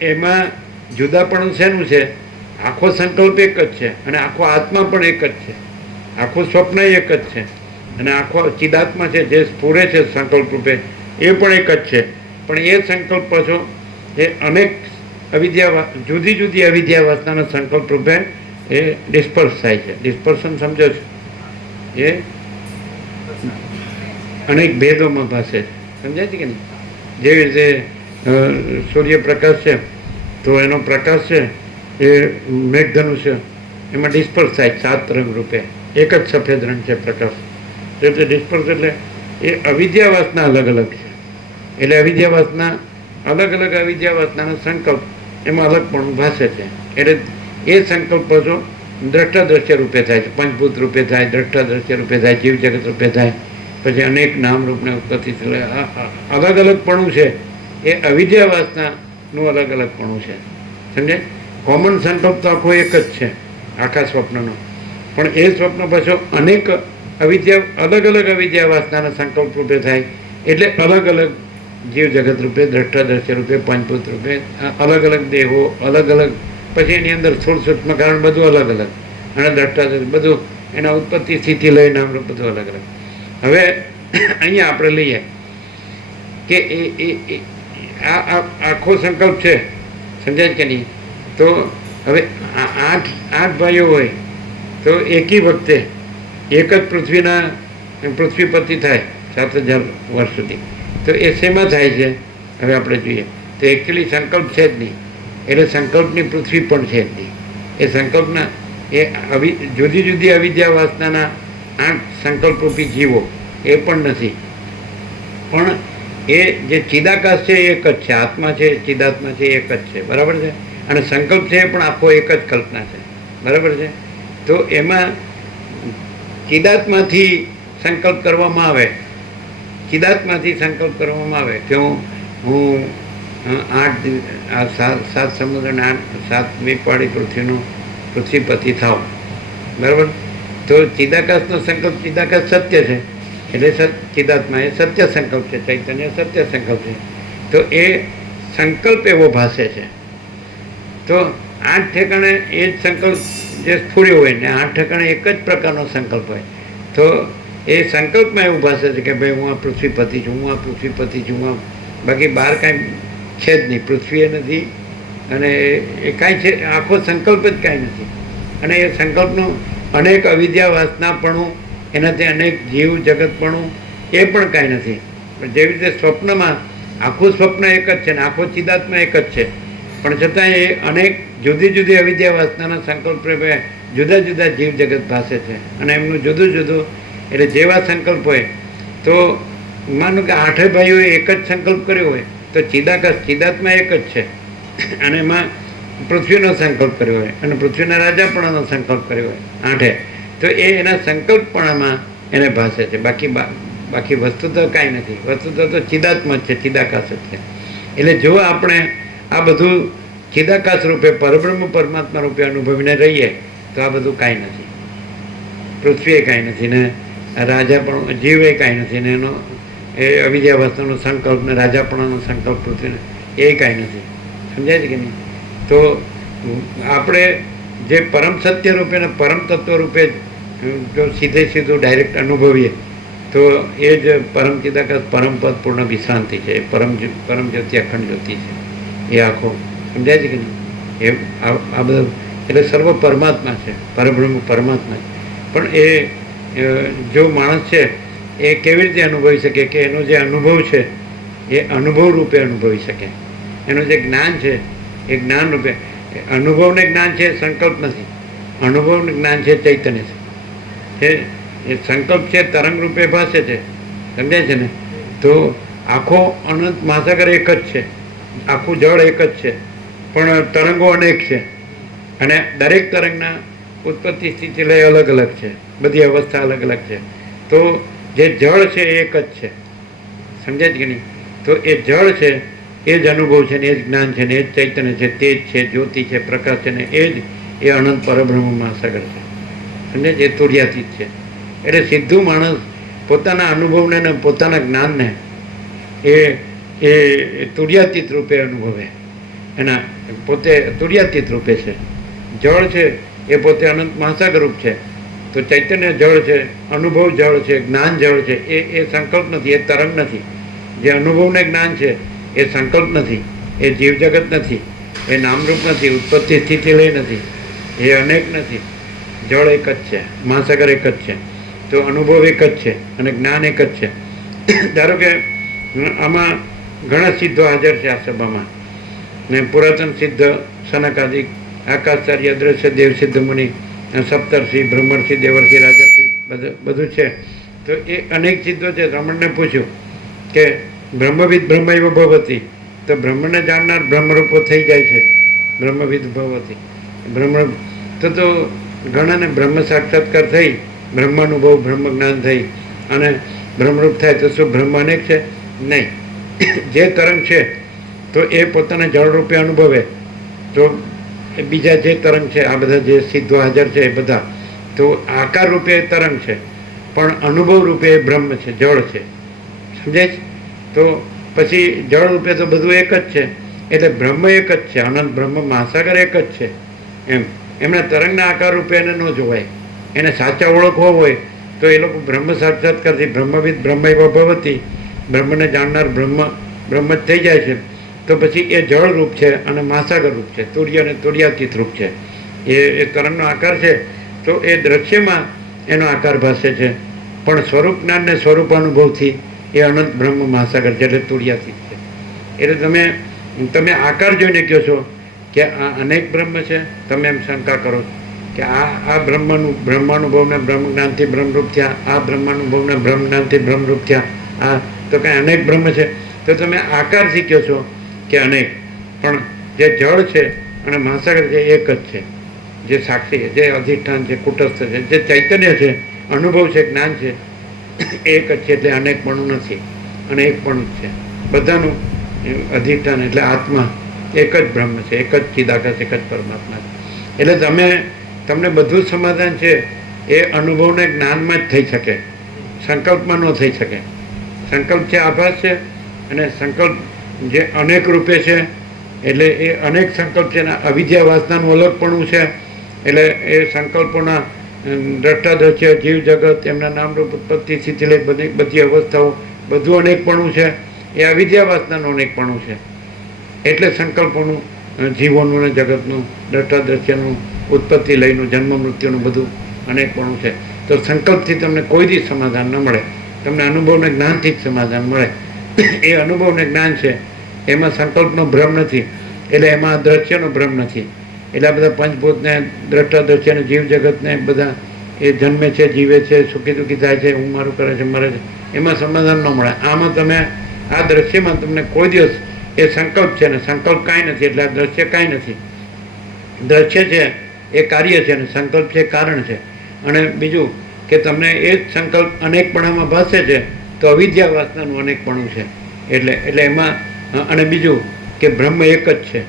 એમાં જુદાપણું શેનું છે? આખો સંકલ્પ એક જ છે, અને આખો આત્મા પણ એક જ છે, આખું સ્વપ્ન એક જ છે, અને આખો ચિદાત્મા છે જે સ્ફુરે છે સંકલ્પ રૂપે એ પણ એક જ છે. પણ એ સંકલ્પ પાછો એ અનેક જુદી જુદી અવિદ્યા વાસનાના સંકલ્પ રૂપે એ ડિસ્પર્સ થાય છે. ડિસ્પર્સન સમજો છો? એ અનેક ભેદોમાં ભાસે છે. સમજાય છે કે નહીં? જેવી રીતે સૂર્યપ્રકાશ છે તો એનો પ્રકાશ છે એ મેઘધનુષ્ય એમાં ડિસ્પર્સ થાય 7 રંગ રૂપે. એક જ સફેદ રંગ છે પ્રકાશ. એટલે ડિસ્પર્સ એટલે એ અવિદ્યા વાસના અલગ અલગ છે. એટલે અવિદ્યા વાસના અલગ અલગ અવિદ્યા વાસનાનો સંકલ્પ એમાં અલગ પણ ભાષે છે. એટલે એ સંકલ્પ પાછો દ્રષ્ટાદ્રશ્ય રૂપે થાય છે, પંચભૂત રૂપે થાય, દ્રષ્ટાદ્રશ્ય રૂપે થાય, જીવ જગત રૂપે થાય, પછી અનેક નામ રૂપને ઉત્પત્તિ અલગ અલગ પણું છે એ અવિદ્યા વાસનાનું અલગ અલગ પણું છે. સમજે? કોમન સંકલ્પ તો આખો એક જ છે આખા સ્વપ્નનો, પણ એ સ્વપ્ન પાછો અનેક અલગ અલગ અવિદ્યા વાસનાના સંકલ્પ રૂપે થાય. એટલે અલગ અલગ જીવ જગત રૂપે, દ્રષ્ટાદ્રશ્ય રૂપે, પંચભૂત રૂપે, અલગ અલગ દેહો, અલગ અલગ, પછી એની અંદર સ્થૂળ સૂક્ષ્મ કારણ બધું અલગ અલગ, અને દ્રષ્ટાદ્રશ્ય બધું એના ઉત્પત્તિ સ્થિતિ લઈ નામ બધું અલગ અલગ. હવે અહીંયા આપણે લઈએ કે આ આખો સંકલ્પ છે. સમજાય કે નહીં? તો હવે 8 ભાઈઓ હોય તો એકી વખતે એક જ પૃથ્વીપતિ થાય 7000 વર્ષ સુધી. તો એ શેમાં થાય છે? હવે આપણે જોઈએ તો એકચ્યુઅલી સંકલ્પ છે જ નહીં. એટલે સંકલ્પની પૃથ્વી પણ છે જ નહીં. એ સંકલ્પના એ જુદી જુદી અવિદ્યા વાસનાના 8 સંકલ્પરૂપી જીવો એ પણ નથી. પણ એ જે ચિદાકાશ છે એ એક જ છે, આત્મા છે, ચિદાત્મા છે, એક જ છે. બરાબર છે? અને સંકલ્પ છે એ પણ આખો એક જ કલ્પના છે. બરાબર છે? તો એમાં ચિદાત્માથી સંકલ્પ કરવામાં આવે, કે હું 7 સમુદ્રને 7 મેઘવાળી પૃથ્વીપતિ થાવ. બરાબર? તો ચિદાકાશનો સંકલ્પ, ચિદાકાશ સત્ય છે એટલે ચિદાત્મા એ સત્ય સંકલ્પ છે, ચૈતન્ય સત્ય સંકલ્પ છે. તો એ સંકલ્પ એવો ભાષે છે. તો 8 ઠેકાણે એ જ સંકલ્પ જે સ્ફુર્યો હોય ને 8 ઠેકાણે એક જ પ્રકારનો સંકલ્પ હોય. તો એ સંકલ્પમાં એવું ભાષે છે કે ભાઈ હું આ પૃથ્વીપતિ છું, હું આ પૃથ્વીપતિ છું, બાકી બહાર કાંઈ છે જ નહીં. પૃથ્વી એ નથી અને એ કાંઈ છે, આખો સંકલ્પ જ કાંઈ નથી. અને એ સંકલ્પનું અનેક અવિદ્યા વાસનાપણું, એનાથી અનેક જીવ જગતપણું એ પણ કાંઈ નથી. જેવી રીતે સ્વપ્નમાં આખું સ્વપ્ન એક જ છે ને આખો ચિદાત્મા એક જ છે, પણ છતાં એ અનેક જુદી જુદી અવિદ્યા વાસનાના સંકલ્પ રૂપે જુદા જુદા જીવ જગત ભાષે છે. અને એમનું જુદું જુદું, એટલે જેવા સંકલ્પ હોય તો માનો કે 8 ભાઈઓએ એક જ સંકલ્પ કર્યો હોય તો ચિદાત્મા એક જ છે, અને એમાં પૃથ્વીનો સંકલ્પ કર્યો હોય અને પૃથ્વીના રાજાપણાનો સંકલ્પ કર્યો હોય 8, તો એ એના સંકલ્પપણામાં એને ભાષે છે. બાકી વસ્તુ તો કાંઈ નથી. વસ્તુ તો ચિદાત્મા જ છે, ચિદાકાશ જ છે. એટલે જો આપણે આ બધું ચિદાકાશ રૂપે પરબ્રહ્મ પરમાત્મા રૂપે અનુભવીને રહીએ તો આ બધું કાંઈ નથી. પૃથ્વી એ કાંઈ નથી ને રાજાપણું જીવ એ કાંઈ નથી ને એનો એ અવિદ્યા વસ્તુનો સંકલ્પ ને રાજાપણાનો સંકલ્પ પૃથ્વીને એ કાંઈ નથી. સમજાય છે કે નહીં? તો આપણે જે પરમ સત્ય રૂપે ને પરમ તત્વ રૂપે જો સીધું ડાયરેક્ટ અનુભવીએ તો એ જ પરમ ચિદાકાશ પરમ પદ પૂર્ણ વિશ્રાંતિ છે. પરમ જ્યોતિ અખંડ જ્યોતિ છે. એ આખો સમજાય છે કે નહીં? એ આ બધું એટલે સર્વ પરમાત્મા છે, પરબ્રહ્મ પરમાત્મા છે. પણ એ જો માણસ છે એ કેવી રીતે અનુભવી શકે કે એનો જે અનુભવ છે એ અનુભવ રૂપે અનુભવી શકે. એનું જે જ્ઞાન છે એ જ્ઞાન રૂપે. અનુભવને જ્ઞાન છે સંકલ્પ નથી, અનુભવને જ્ઞાન છે ચૈતન્ય છે. એ સંકલ્પ છે તરંગ રૂપે ભાષે છે. સમજાય છે ને? તો આખો અનંત મહાસાગર એક જ છે, આખું જળ એક જ છે, પણ તરંગો અનેક છે અને દરેક તરંગના ઉત્પત્તિ સ્થિતિ લઈ અલગ અલગ છે, બધી અવસ્થા અલગ અલગ છે. તો જે જળ છે એ એક જ છે. સમજાય છે કે નહીં? તો એ જળ છે એ જ અનુભવ છે ને એ જ જ્ઞાન છે ને એ જ ચૈતન્ય છે, તેજ છે, જ્યોતિ છે, પ્રકાશ છે ને એ જ એ અનંત પરબ્રહ્મ મહાસાગર છે. સમજાય છે? એ તુર્યાતીત છે. એટલે સીધું માણસ પોતાના અનુભવને ને પોતાના જ્ઞાનને એ તુર્યાતીત રૂપે અનુભવે. એના પોતે તુર્યાતીત રૂપે છે. જળ છે એ પોતે અનંત મહાસાગર રૂપ છે. તો ચૈતન્ય જળ છે, અનુભવ જળ છે, જ્ઞાન જળ છે. એ સંકલ્પ નથી, એ તરંગ નથી. જે અનુભવને જ્ઞાન છે એ એ સંકલ્પ નથી, એ જીવજગત નથી, એ નામરૂપ નથી, ઉત્પત્તિ સ્થિતિ લય નથી, એ અનેક નથી. જળ એક જ છે, મહાસાગર એક જ છે, તો અનુભવ એક જ છે અને જ્ઞાન એક જ છે. ધારો કે આમાં ઘણા સિદ્ધો હાજર છે આ સભામાં, ને પુરાતન સિદ્ધ સનકાદિક, આકાશચાર્ય, દ્રશ્ય, દેવસિદ્ધ મુનિ, સપ્તર્ષિ, બ્રહ્મર્ષિ, દેવર્ષિ, રાજર્ષિ બધું છે. તો એ અનેક સિદ્ધો છે. રમણને પૂછ્યું કે બ્રહ્મવિદ બ્રહ્મૈવ ભવતી, તો બ્રહ્મને જાણનાર બ્રહ્મરૂપો થઈ જાય છે. બ્રહ્મવિદ ભવતી બ્રહ્મ, તો ઘણાને બ્રહ્મ સાક્ષાત્કાર થઈ, બ્રહ્માનુભવ, બ્રહ્મ જ્ઞાન થઈ અને બ્રહ્મરૂપ થાય, તો શું બ્રહ્મ અનેક છે? નહીં. જે તરંગ છે તો એ પોતાના જળરૂપે અનુભવે, તો એ બીજા જે તરંગ છે, આ બધા જે સિદ્ધો હાજર છે એ બધા, તો આકાર રૂપે એ તરંગ છે, પણ અનુભવ રૂપે એ બ્રહ્મ છે, જળ છે. સમજાય છે? તો પછી જળ રૂપે તો બધું એક જ છે, એટલે બ્રહ્મ એક જ છે, અનંત બ્રહ્મ મહાસાગર એક જ છે. એમના તરંગના આકાર રૂપે એને ન જોવાય. એને સાચા ઓળખવો હોય તો એ લોકો બ્રહ્મ સાક્ષાત્કારથી બ્રહ્મવિદ બ્રહ્મૈવ ભવતી, બ્રહ્મને જાણનાર બ્રહ્મ જ થઈ જાય છે. તો પછી એ જળ રૂપ છે અને મહાસાગર રૂપ છે, તુર્ય અને તુર્યાતીત રૂપ છે. એ તરંગનો આકાર છે, તો એ દ્રશ્યમાં એનો આકાર ભાસે છે, પણ સ્વરૂપ જ્ઞાન ને સ્વરૂપ અનુભવથી એ અનંત બ્રહ્મ મહાસાગર છે, એટલે તુર્યાતીત છે. એટલે તમે આકાર જોઈને કહો છો કે આ અનેક બ્રહ્મ છે. તમે એમ શંકા કરો કે આ બ્રહ્માનુભવને બ્રહ્મ જ્ઞાનથી બ્રહ્મરૂપ થયા, આ બ્રહ્માનુભવને બ્રહ્મ જ્ઞાનથી બ્રહ્મરૂપ થયા, આ તો કાંઈ અનેક બ્રહ્મ છે. તો તમે આકારથી કહો છો કે અનેક, પણ જે જળ છે અને મહાસાગર છે એક જ છે. જે સાક્ષી, જે અધિષ્ઠાન છે, કુટસ્થ છે, જે ચૈતન્ય છે, અનુભવ છે, જ્ઞાન છે, એક જ છે. એટલે અનેકપણું નથી અને એકપણું જ છે. બધાનું અધિષ્ઠાન એટલે આત્મા એક જ બ્રહ્મ છે, એક જ ચિદાકાશ, એક જ પરમાત્મા છે. એટલે તમને બધું જ સમાધાન છે એ અનુભવને જ્ઞાનમાં જ થઈ શકે, સંકલ્પમાં ન થઈ શકે. સંકલ્પ છે આભાસ છે, અને સંકલ્પ જે અનેક રૂપે છે, એટલે એ અનેક સંકલ્પ છે. અવિદ્યા વાસનાનું અલગપણું છે, એટલે એ સંકલ્પોના દ્રષ્ટાદ્રશ્ય, જીવ જગત, એમના નામરૂપ, ઉત્પત્તિ સ્થિતિ લઈ બધી અવસ્થાઓ બધું અનેકપણું છે. એ અવિદ્યા વાસનાનું અનેકપણું છે. એટલે સંકલ્પોનું, જીવોનું ને જગતનું, દ્રષ્ટાદ્રશ્યનું, ઉત્પત્તિ લઈનું, જન્મ મૃત્યુનું બધું અનેકપણું છે. તો સંકલ્પથી તમને કોઈ દી સમાધાન ન મળે, તમને અનુભવને જ્ઞાનથી જ સમાધાન મળે. એ અનુભવને જ્ઞાન છે, એમાં સંકલ્પનો ભ્રમ નથી, એટલે એમાં દ્રશ્યનો ભ્રમ નથી. એટલે આ બધા પંચભૂતને, દ્રષ્ટાદ્રશ્યને, જીવ જગતને બધા એ જન્મે છે, જીવે છે, સુખી દુઃખી થાય છે, હું મારું કરે છે, મરે છે, એમાં સમાધાન ન મળે. આમાં તમે આ દ્રશ્યમાં તમને કોઈ દિવસ એ સંકલ્પ છે ને સંકલ્પ કાંઈ નથી, એટલે આ દ્રશ્ય કાંઈ નથી. દ્રશ્ય છે એ કાર્ય છે અને સંકલ્પ છે કારણ છે. અને બીજું કે તમને એ જ સંકલ્પ અનેકપણામાં ભાસે છે, તો અવિદ્યા વાસનાનું અનેકપણું છે. એટલે એમાં, અને બીજું કે બ્રહ્મ એક જ છે,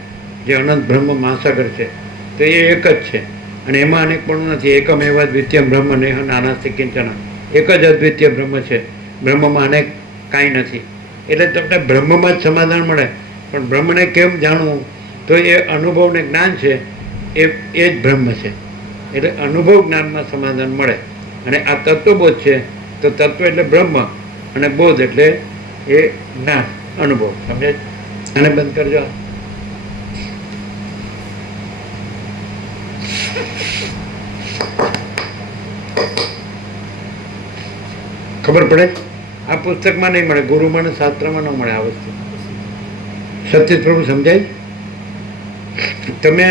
જે અનંત બ્રહ્મ મહાસાગર છે, તો એ એક જ છે અને એમાં અનેકપણું નથી. એકમ એવા દ્વિતીય બ્રહ્મ નેહ નાનાસ્તિ કિંચન, એક જ અદ્વિતીય બ્રહ્મ છે, બ્રહ્મમાં અનેક કાંઈ નથી. એટલે તમને બ્રહ્મમાં જ સમાધાન મળે. પણ બ્રહ્મને કેમ જાણવું? તો એ અનુભવને જ્ઞાન છે, એ જ બ્રહ્મ છે. એટલે અનુભવ જ્ઞાનમાં સમાધાન મળે. અને આ તત્વબોધ છે, તો તત્વ એટલે બ્રહ્મ અને બોધ એટલે એ જ્ઞાન, અનુભવ. સમજે? આને બંધ કરજો. ખબર પડે? આ પુસ્તકમાં નહીં મળે, ગુરુમાં અને શાસ્ત્રમાં ન મળે આ વસ્તુ. સત્ય પ્રભુ સમજાય? તમે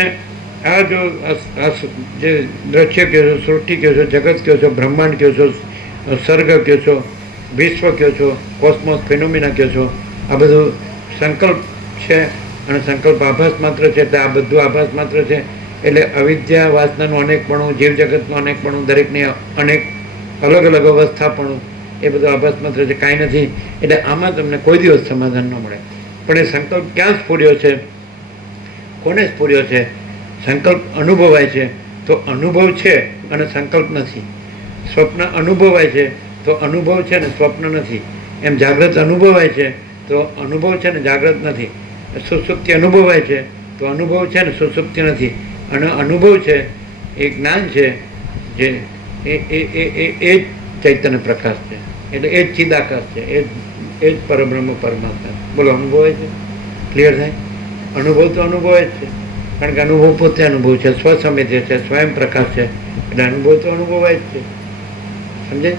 આ જો જે દ્રશ્ય કહો છો, સૃષ્ટિ કહો છો, જગત કહો છો, બ્રહ્માંડ કહો છો, સર્ગ કહો છો, વિશ્વ કહો છો, કોસ્મોસ, ફિનોમિના કહો છો, આ બધું સંકલ્પ છે અને સંકલ્પ આભાસ માત્ર છે. એટલે આ બધું આભાસ માત્ર છે. એટલે અવિદ્યા વાસનાનું અનેકપણું, જીવ જગતનું અનેકપણું, દરેકની અનેક અલગ અલગ અવસ્થાપણું, એ બધું આભાસ માત્ર છે, કાંઈ નથી. એટલે આમાં તમને કોઈ દિવસ સમાધાન ન મળે. પણ એ સંકલ્પ ક્યાં સ્ફુર્યો છે? કોને સ્ફુર્યો છે? સંકલ્પ અનુભવાય છે તો અનુભવ છે અને સંકલ્પ નથી. સ્વપ્ન અનુભવાય છે તો અનુભવ છે ને સ્વપ્ન નથી. એમ જાગ્રત અનુભવાય છે તો અનુભવ છે ને જાગ્રત નથી. સુષુપ્તિ અનુભવાય છે તો અનુભવ છે ને સુષુપ્તિ નથી. અને અનુભવ છે એ જ્ઞાન છે, જે એ જ ચૈતન્ય પ્રકાશ છે. એટલે એ જ ચિદાકાશ છે, એ જ પરબ્રહ્મ પરમાત્મા. બોલો, અનુભવાય છે? ક્લિયર થાય? અનુભવ તો અનુભવ જ છે, કારણ કે અનુભવ પોતે અનુભવ છે, સ્વસંવેદ્ય છે, સ્વયં પ્રકાશ છે, એટલે અનુભવ તો અનુભવાય જ છે. સમજાય?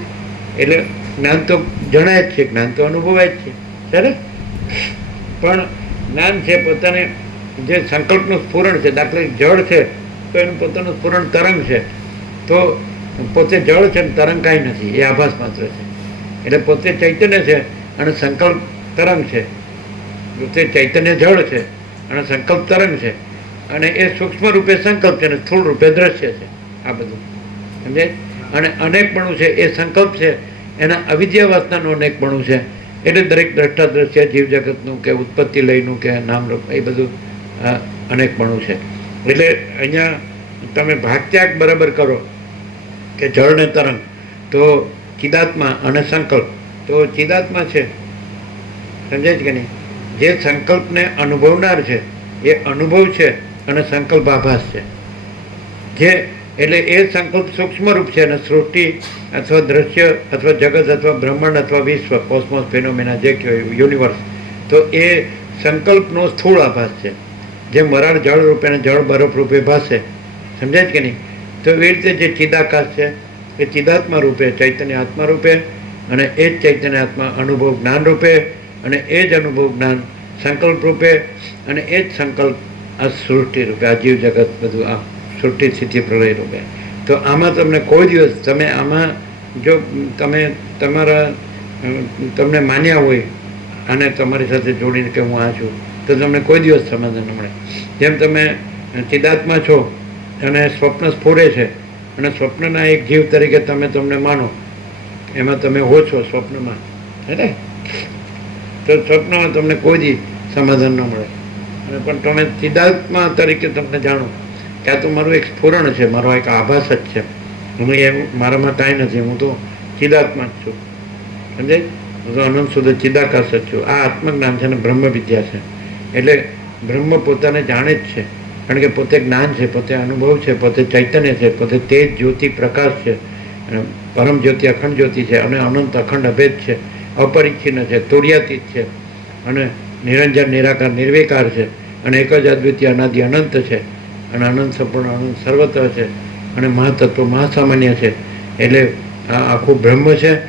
એટલે જ્ઞાન તો જણાય જ છે, જ્ઞાન તો અનુભવાય જ છે. સરસ. પણ જ્ઞાન છે પોતાને જે સંકલ્પનું સ્ફુરણ છે, દાખલા જળ છે તો એનું પોતાનું સ્ફુરણ તરંગ છે, તો પોતે જળ છે ને તરંગ કાંઈ નથી, એ આભાસ માત્ર છે. એટલે પોતે ચૈતન્ય છે અને સંકલ્પ તરંગ છે. પોતે ચૈતન્ય જળ છે અને સંકલ્પ તરંગ છે, અને એ સૂક્ષ્મ રૂપે સંકલ્પ છે અને સ્થૂળ રૂપે દ્રશ્ય છે. આ બધું સમજાય? અને અનેકપણું છે એ સંકલ્પ છે, એના અવિદ્યા વાસનાનું અનેકપણું છે. એટલે દરેક દ્રષ્ટા દ્રશ્ય જીવ જગતનું કે ઉત્પત્તિ લયનું કે નામરૂપ એ બધું અનેકપણું છે. એટલે અહીંયા તમે ભાગત્યાગ બરાબર કરો કે જળ ને તરંગ, તો ચિદાત્મા અને સંકલ્પ, તો ચિદાત્મા છે. સમજાય છે કે નહીં? જે સંકલ્પને અનુભવનાર છે એ અનુભવ છે અને સંકલ્પ આભાસ છે. જે એટલે એ સંકલ્પ સૂક્ષ્મ રૂપ છે અને સૃષ્ટિ અથવા દ્રશ્ય અથવા જગત અથવા બ્રહ્માંડ અથવા વિશ્વ, કોસ્મોસ, ફિનોમેના જે કહેવાય યુનિવર્સ, તો એ સંકલ્પનો સ્થૂળ આભાસ છે. જેમ વરાળ જળ રૂપે અને જળ બરફ રૂપે ભાસે. સમજાય છે કે નહીં? તો એવી રીતે જે ચિદાકાશ છે એ ચિદાત્મા રૂપે, ચૈતન્ય આત્મા રૂપે, અને એ જ ચૈતન્ય આત્મા અનુભવ જ્ઞાન રૂપે, અને એ જ અનુભવ જ્ઞાન સંકલ્પ રૂપે, અને એ જ સંકલ્પ આ સૃષ્ટિ રૂપે, આ જીવ જગત બધું આ સૃષ્ટિ સ્થિતિ પ્રલય રૂપે. તો આમાં તમને કોઈ દિવસ તમે આમાં જો તમે તમને માન્યા હોય અને તમારી સાથે જોડીને કે હું આ છું, તો તમને કોઈ દિવસ સમાધાન ન મળે. જેમ તમે ચિદાત્મા છો અને સ્વપ્ન સ્ફુરે છે, અને સ્વપ્નના એક જીવ તરીકે તમે તમને માનો, એમાં તમે હો છો સ્વપ્નમાં, હે ને? તો સ્વપ્નમાં તમને કોઈ દી સમાધાન ન મળે. અને પણ તમે ચિદાત્મા તરીકે તમને જાણો કે આ તો મારું એક સ્ફુરણ છે, મારો એક આભાસ જ છે, હું એવું મારામાં કાંઈ નથી, હું તો ચિદાત્મા જ છું. સમજાય? હું તો અનંત સુધી ચિદાકાશ જ છું. આ આત્મજ્ઞાન છે અને બ્રહ્મ વિદ્યા છે. એટલે બ્રહ્મ પોતાને જાણે જ છે, કારણ કે પોતે જ્ઞાન છે, પોતે અનુભવ છે, પોતે ચૈતન્ય છે, પોતે તેજ જ્યોતિ પ્રકાશ છે, પરમ જ્યોતિ અખંડ જ્યોતિ છે, અને અનંત અખંડ અભેદ છે, અપરિચ્છિન્ન છે, તુર્યાતીત છે, અને નિરંજન નિરાકાર નિર્વિકાર છે, અને એક જ અદ્વિતીય અનાદિ અનંત છે, અને અનંત સંપૂર્ણ અનંત સર્વત્ર છે, અને મહાતત્વ મહાસામાન્ય છે. એટલે આ આખું બ્રહ્મ છે,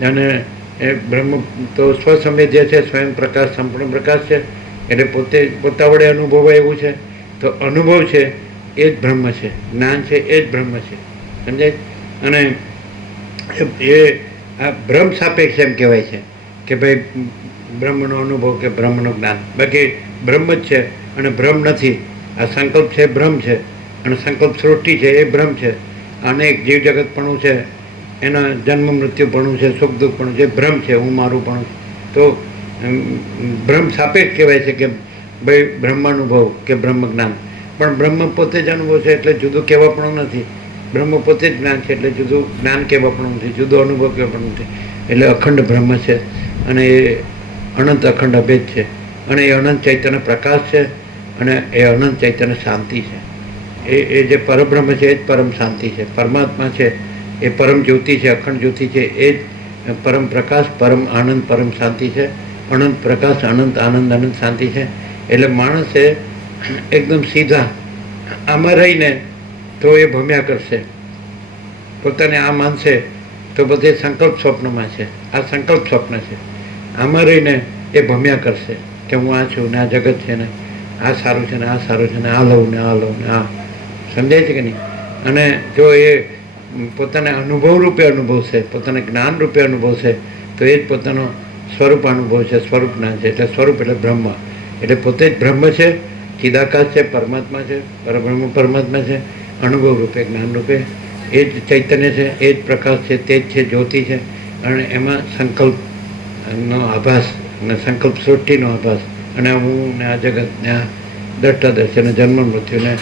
અને એ બ્રહ્મ તો સ્વસંવેદ્ય છે, સ્વયં પ્રકાશ, સંપૂર્ણ પ્રકાશ છે. એટલે પોતે પોતા વડે અનુભવાય એવું છે. તો અનુભવ છે એ જ બ્રહ્મ છે, જ્ઞાન છે એ જ બ્રહ્મ છે. સમજાય? અને એ આ બ્રહ્મ સાપેક્ષ એમ કહેવાય છે કે ભાઈ બ્રહ્મનો અનુભવ કે બ્રહ્મનું જ્ઞાન, બાકી બ્રહ્મ જ છે અને ભ્રમ નથી. આ સંકલ્પ છે બ્રહ્મ છે, અને સંકલ્પ સૃષ્ટિ છે એ બ્રહ્મ છે. અનેક જીવ જગતપણું છે, એના જન્મ મૃત્યુપણું છે, સુખ દુઃખપણું છે, ભ્રમ છે, હું મારું પણ. તો બ્રહ્મ સાપેક્ષ કહેવાય છે કે ભાઈ બ્રહ્માનુભવ કે બ્રહ્મ જ્ઞાન. પણ બ્રહ્મ પોતે જ અનુભવ છે એટલે જુદું કહેવા પણ નથી. બ્રહ્મ પોતે જ જ્ઞાન છે એટલે જુદું જ્ઞાન કહેવા પણ નથી, જુદો અનુભવ કહેવા પણ નથી. એટલે અખંડ બ્રહ્મ છે, અને એ અનંત અખંડ અભેદ છે, અને એ અનંત ચૈતન્ય પ્રકાશ છે, અને એ અનંત ચૈતન્ય શાંતિ છે. એ જે પરબ્રહ્મ છે એ જ પરમ શાંતિ છે. પરમાત્મા છે એ પરમ જ્યોતિ છે, અખંડ જ્યોતિ છે, એ જ પરમ પ્રકાશ, પરમ આનંદ, પરમ શાંતિ છે. અનંત પ્રકાશ, અનંત આનંદ, અનંત શાંતિ છે. એટલે માણસે એકદમ સીધા આમાં રહીને તો એ ભમ્યા કરશે, પોતાને આ માનશે તો બધે સંકલ્પ સ્વપ્નમાં છે. આ સંકલ્પ સ્વપ્ન છે. આમાં રહીને એ ભમ્યા કરશે કે હું આ છું ને આ જગત છે ને આ સારું છે ને આ સારું છે ને આ લઉં ને આ લઉં ને આ. સમજાય છે કે નહીં? અને જો એ પોતાને અનુભવ રૂપે અનુભવશે, પોતાને જ્ઞાન રૂપે અનુભવશે, તો એ જ પોતાનો સ્વરૂપ અનુભવ છે, સ્વરૂપ જ્ઞાન છે. એટલે સ્વરૂપ એટલે બ્રહ્મ, એટલે પોતે જ બ્રહ્મ છે, ચિદાકાશ છે, પરમાત્મા છે, પરબ્રહ્મ પરમાત્મા છે, અનુભવ રૂપે જ્ઞાન રૂપે એ જ ચૈતન્ય છે, એ જ પ્રકાશ છે, તે જ છે જ્યોતિ છે. અને એમાં સંકલ્પનો આભાસ અને સંકલ્પ સૃષ્ટિનો આભાસ, અને હું ને આ જગત ને આ દ્રષ્ટાદર્શ અને જન્મ મૃત્યુને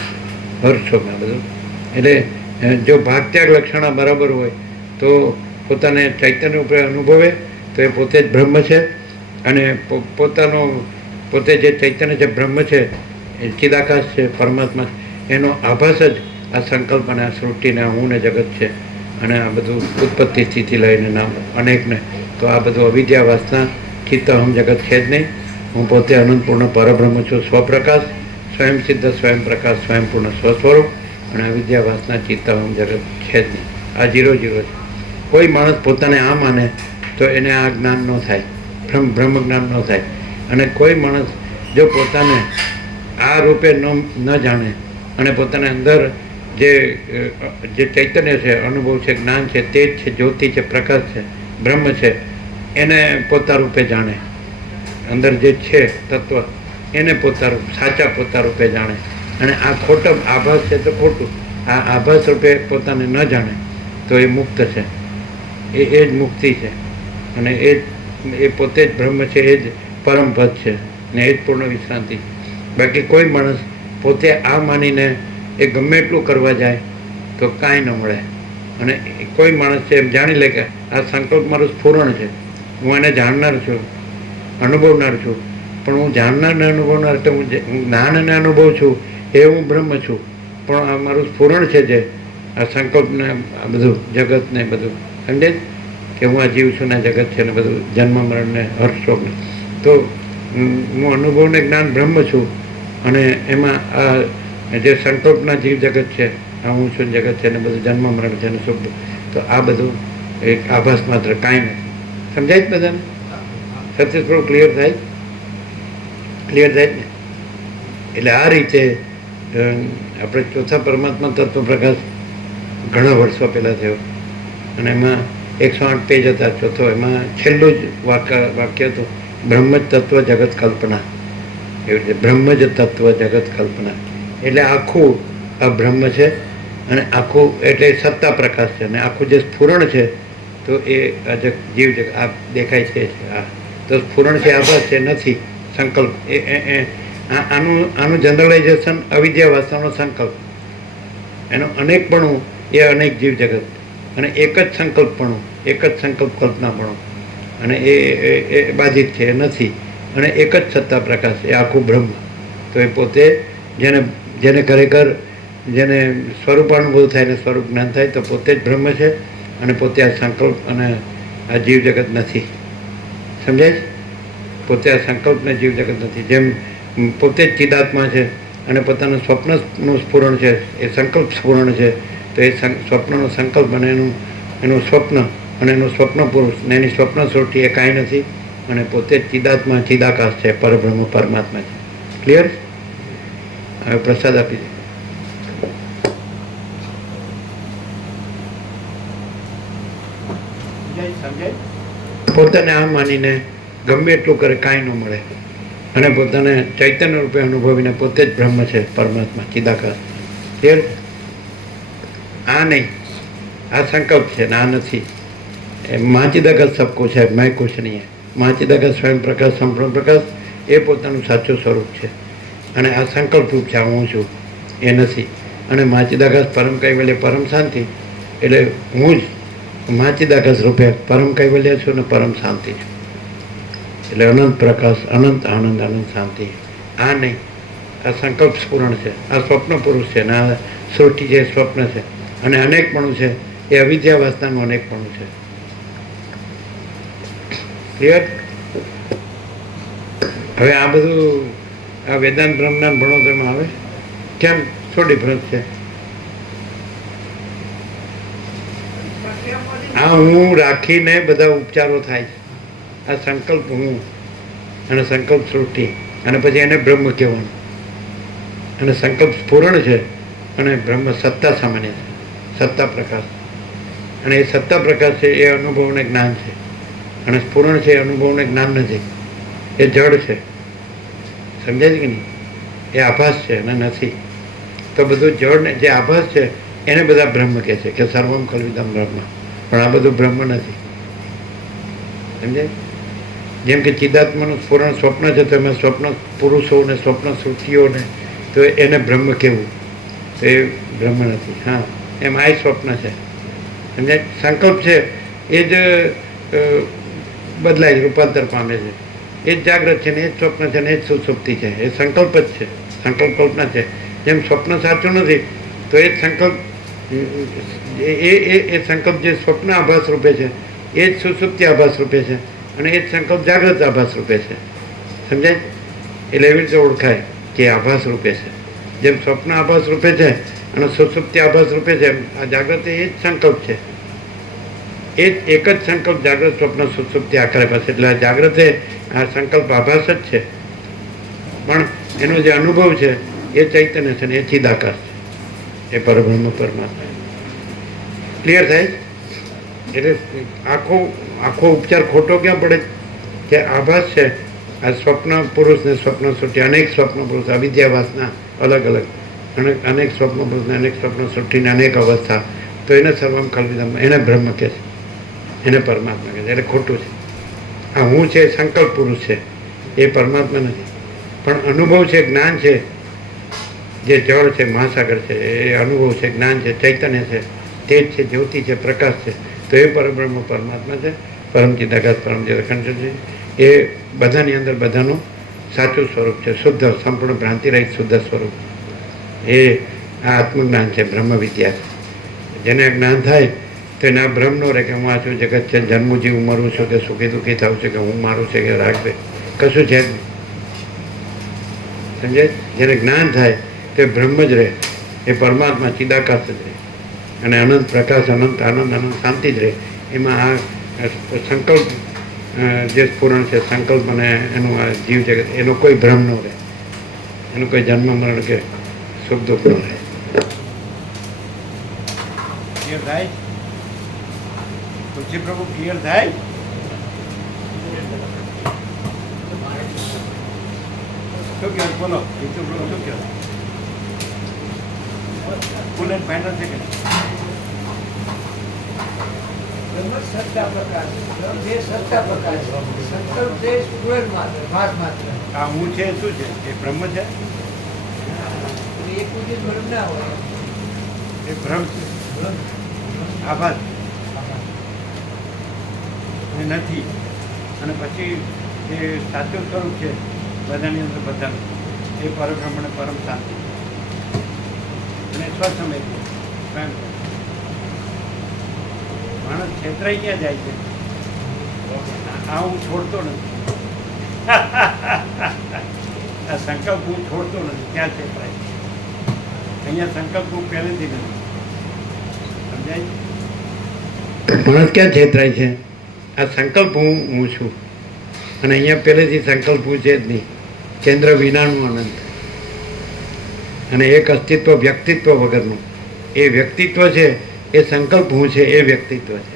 હર્ષો ને બધું. એટલે જો ભાગત્યાગ લક્ષણા બરાબર હોય તો પોતાને ચૈતન્ય રૂપે અનુભવે તો એ પોતે જ બ્રહ્મ છે, અને પોતે જે ચૈતન્ય છે બ્રહ્મ છે, એ ચિદાકાશ છે, પરમાત્મા છે, એનો આભાસ જ આ સંકલ્પ અને આ સૃષ્ટિને આ હું ને જગત છે. અને આ બધું ઉત્પત્તિ સ્થિતિ લઈને નામ અનેકને, તો આ બધું અવિદ્યા વાસના ચિત્ત અહમ જગત છે જ નહીં. હું પોતે અનંતપૂર્ણ પરબ્રહ્મ છું, સ્વપ્રકાશ, સ્વયં સિદ્ધ, સ્વયં પ્રકાશ, સ્વયંપૂર્ણ સ્વસ્વરૂપ, અને અવિદ્યા વાસના ચિત્તાહમ જગત છે જ નહીં. આ 0 0 છે. કોઈ માણસ પોતાને આ માને તો એને આ જ્ઞાન ન થાય, બ્રહ્મ જ્ઞાન ન થાય. અને કોઈ માણસ જો પોતાને આ રૂપે ન જાણે અને પોતાને અંદર જે ચૈતન્ય છે, અનુભવ છે, જ્ઞાન છે, તેજ છે, જ્યોતિ છે, પ્રકાશ છે, બ્રહ્મ છે, એને પોતા રૂપે જાણે, અંદર જે છે તત્વ એને સાચા પોતા રૂપે જાણે. અને આ ખોટો આભાસ છે તો ખોટું, આ આભાસ રૂપે પોતાને ન જાણે તો એ મુક્ત છે, એ જ મુક્તિ છે. અને એ પોતે જ બ્રહ્મ છે, એ જ પરમ પદ છે ને એ જ પૂર્ણ વિશ્રાંતિ. બાકી કોઈ માણસ પોતે આ માનીને એ ગમે એટલું કરવા જાય તો કાંઈ ન મળે. અને કોઈ માણસ છે એમ જાણી લે કે આ સંકલ્પ મારું સ્ફુરણ છે, હું એને જાણનાર છું, અનુભવનાર છું, પણ હું જાણનાર ને અનુભવનાર એટલે હું જ્ઞાન અને અનુભવ છું એ હું બ્રહ્મ છું, પણ આ મારું સ્ફુરણ છે જે આ સંકલ્પને આ બધું જગતને બધું સમજે કે હું આ જીવ છું ને જગત છે ને બધું જન્મ મરણને હર્ષશોકને, તો હું અનુભવને જ્ઞાન બ્રહ્મ છું. અને એમાં આ જે સંકલ્પના જીવ જગત છે, આ હું છું જગત છે ને બધું જન્મ મરણ છે ને શુભ, તો આ બધું એક આભાસ માત્ર, કાંઈ નથી. સમજાય જ બધાને? સત્ય થોડું ક્લિયર થાય ને? એટલે આ રીતે આપણે ચોથા પરમાત્મા તત્વ પ્રકાશ ઘણા વર્ષો પહેલાં થયો, અને એમાં 108 પેજ હતા. ચોથો એમાં છેલ્લું જ વાક્ય હતું, બ્રહ્મ જ તત્વ જગત કલ્પના. એવી રીતે બ્રહ્મ જ તત્વ જગત કલ્પના એટલે આખું આ બ્રહ્મ છે, અને આખું એટલે સત્તા પ્રકાશ છે, અને આખું જે સ્ફુરણ છે તો એ જીવ જગત આ દેખાય છે, આ તો સ્ફુરણ છે, આભાસ છે, નથી સંકલ્પ. આનું જનરલાઇઝેશન અવિદ્યા વાસનાનો સંકલ્પ, એનું અનેકપણું એ અનેક જીવ જગત, અને એક જ સંકલ્પપણું, એક જ સંકલ્પ કલ્પનાપણું, અને એ બાધિત છે, એ નથી. અને એક જ સત્તા પ્રકાશ, એ આખું બ્રહ્મ. તો એ પોતે જેને ખરેખર જેને સ્વરૂપાનુભવ થાય ને સ્વરૂપ જ્ઞાન થાય તો પોતે જ બ્રહ્મ છે, અને પોતે આ સંકલ્પ અને આ જીવ જગત નથી. સમજાય? પોતે આ સંકલ્પને જીવ જગત નથી. જેમ પોતે જ ચિદાત્મા છે અને પોતાનું સ્વપ્નનું સ્ફુરણ છે, એ સંકલ્પ સ્ફુરણ છે, તો એ સ્વપ્નનો સંકલ્પ અને એનું સ્વપ્ન અને એનું સ્વપ્ન પુરુષ ને એની સ્વપ્ન સૃષ્ટિ એ કાંઈ નથી, અને પોતે જ ચિદાત્મા, ચિદાકાશ છે, પરબ્રહ્મ પરમાત્મા છે. ક્લિયર? હવે પ્રસાદ આપી દે. પોતાને આ માનીને ગમે એટલું કરે કાંઈ ન મળે, અને પોતાને ચૈતન્ય રૂપે અનુભવીને પોતે જ બ્રહ્મ છે, પરમાત્મા, ચિદાકાશ. ક્લિયર? આ નહીં, આ સંકલ્પ છે ને આ નથી. માँ चिदाकाश सब कुछ है, मैं कुछ नहीं है. माँ चिदाकाश स्वयं प्रकाश, संपूर्ण प्रकाश, એ પોતાનું સાચું સ્વરૂપ છે, અને આ સંકલ્પ રૂપ છે, હું છું એ નથી. અને માँ चिदाकाश પરમ કૈવલ્ય, પરમ શાંતિ, એટલે હું જ માँ चिदाकाश રૂપે પરમ કૈવલ્ય છું ને પરમ શાંતિ છું. એટલે અનંત પ્રકાશ, અનંત આનંદ, અનંત શાંતિ. આ નહીં, આ સંકલ્પ સ્ફુરણ છે, આ સ્વપ્ન પુરુષ છે, ને આ સૃષ્ટિ છે, સ્વપ્ન છે, અને અનેકપણું છે, એ અવિદ્યા વાસનાનું અનેકપણું છે. ક્લિયર? હવે આ બધું આ વેદાંત બ્રહ્મજ્ઞાન ભણો તો એમાં આવે કેમ? શું ડિફરન્સ છે? આ હું રાખીને બધા ઉપચારો થાય છે. આ સંકલ્પ હું અને સંકલ્પ સૃષ્ટિ, અને પછી એને બ્રહ્મ કહેવાનું. અને સંકલ્પ સ્ફુરણ છે, અને બ્રહ્મ સત્તા સામાન્ય છે, સત્તા પ્રકાશ. અને એ સત્તા પ્રકાશ છે, એ અનુભવને જ્ઞાન છે, અને સ્ફુરણ છે, એ અનુભવને જ્ઞાન નથી, એ જડ છે. સમજાય છે કે નહીં? એ આભાસ છે અને નથી. તો બધું જડને જે આભાસ છે એને બધા બ્રહ્મ કહે છે કે સર્વમ કલ્વિદમ બ્રહ્મ, પણ આ બધું બ્રહ્મ નથી. સમજાય? જેમ કે ચિદાત્માનું સ્ફુરણ સ્વપ્ન છે, તો એમાં સ્વપ્ન પુરુષો ને સ્વપ્ન સૃષ્ટિઓને તો એને બ્રહ્મ કહેવું, તો એ બ્રહ્મ નથી. હા, એમ આ સ્વપ્ન છે. સમજાય? સંકલ્પ છે એ જ બદલાય, રૂપાંતર પામે છે. એ જ જાગ્રત છે ને એ જ સ્વપ્ન છે ને એ જ સુસુપ્તિ છે. એ સંકલ્પ જ છે, સંકલ્પ કલ્પના છે. જેમ સ્વપ્ન સાચું નથી તો એ જ સંકલ્પ, એ સંકલ્પ જે સ્વપ્ન આભાસ રૂપે છે એ જ સુસુપ્તિ આભાસ રૂપે છે, અને એ જ સંકલ્પ જાગ્રત આભાસ રૂપે છે. સમજાય? એટલે એવી રીતે ઓળખાય કે આભાસ રૂપે છે. જેમ સ્વપ્ન આભાસ રૂપે છે અને સુષુપ્તિ આભાસ રૂપે છે, એમ આ જાગ્રત એ જ સંકલ્પ છે. એ જ એક જ સંકલ્પ જાગ્રત સ્વપ્ન સુષુપ્તિ આખરે પાસે. એટલે આ જાગ્રત આ સંકલ્પ આભાસ જ છે, પણ એનો જે અનુભવ છે એ ચૈતન્ય છે ને એ ચિદાકાશ છે, એ પરબ્રહ્મ પરમાત્મા. ક્લિયર થાય? એટલે આખો ઉપચાર ખોટો ક્યાં પડે કે આભાસ છે. આ સ્વપ્ન પુરુષ ને સ્વપ્ન સૃષ્ટિ, અનેક સ્વપ્ન પુરુષ અવિદ્યાવાસના અલગ અલગ, અનેક સ્વપ્ન પુરુષને અનેક સ્વપ્ન સૃષ્ટિને અનેક અવસ્થા, તો એને સર્વમ ખલ્વિદમ, એને બ્રહ્મ કહે છે, એને પરમાત્મા કહે છે. એટલે ખોટું છે. આ હું છે સંકલ્પ પુરુષ છે, એ પરમાત્મા નથી. પણ અનુભવ છે, જ્ઞાન છે, જે જળ છે, મહાસાગર છે, એ અનુભવ છે, જ્ઞાન છે, ચૈતન્ય છે, તેજ છે, જ્યોતિ છે, પ્રકાશ છે, તો એ પરબ્રહ્મ પરમાત્મા છે, પરમ ચિદાકાશ પરમ અખંડ છે. એ બધાની અંદર બધાનું સાચું સ્વરૂપ છે, શુદ્ધ સંપૂર્ણ ભ્રાંતિ રહિત શુદ્ધ સ્વરૂપ. એ આ આત્મજ્ઞાન છે, બ્રહ્મ વિદ્યા છે. જેને જ્ઞાન થાય તો એને આ બ્રહ્મ નો રહે કે હું આ છું, જગત છે, જન્મું જીવ મરું છું, કે સુખી દુઃખી થાવ છે, કે હું મારું છે, કે રાગ છે, કશું છે જ નહીં. સમજાય? જેને જ્ઞાન થાય તે બ્રહ્મ જ રહે, એ પરમાત્મા ચિદાકાશ જ રહે, અને અનંત પ્રકાશ, અનંત આનંદ, અનંત શાંતિ જ રહે. એમાં આ સંકલ્પ જે સ્ફુરણ છે, સંકલ્પ અને એનું આ જીવ જગત, એનો કોઈ ભ્રમ ન રહે, એનું કોઈ જન્મ મરણ કે સુખ દુઃખ ન રહે. ક્લિયર થાય? તુલસી પ્રભુ ક્લિયર થાય? શું કહો? બોલો. તુલસી પ્રભુ શું કહો? ફૂલ એન્ડ ફાઇનલ છે કે સત્તા પ્રકાશ, જે સત્તા પ્રકાશ, સંકલ્પ જે સ્ફુરણ માત્ર, ભાસ માત્ર. આ હું છે શું છે? એ બ્રહ્મ છે, એક ઉદિત બ્રહ્મ ના હોય. એ ભ્રમ છે, આભાસ એ નથી. અને પછી એ સાચું સ્વરૂપ છે બધાની અંદર બધાનું, એ પરબ્રહ્મ અને પરમ શાંતિ અને સ્વસમય સ્વયં. માણસ છેતરાઈ ક્યાં જાય છે? આ હું છોડતો નથી, આ સંકલ્પ હું છોડતો નથી, ક્યાં છેતરાય? અહીંયા સંકલ્પ હું પહેલેથી નથી. સમજાય? માણસ ક્યાં છેતરાય છે? આ સંકલ્પ હું છું, અને અહીંયા પહેલેથી સંકલ્પ હું છે જ નહીં. કેન્દ્ર વિનાનું અનંત, અને એક અસ્તિત્વ વ્યક્તિત્વ વગરનું. એ વ્યક્તિત્વ છે, એ સંકલ્પ હું છે, એ વ્યક્તિત્વ છે.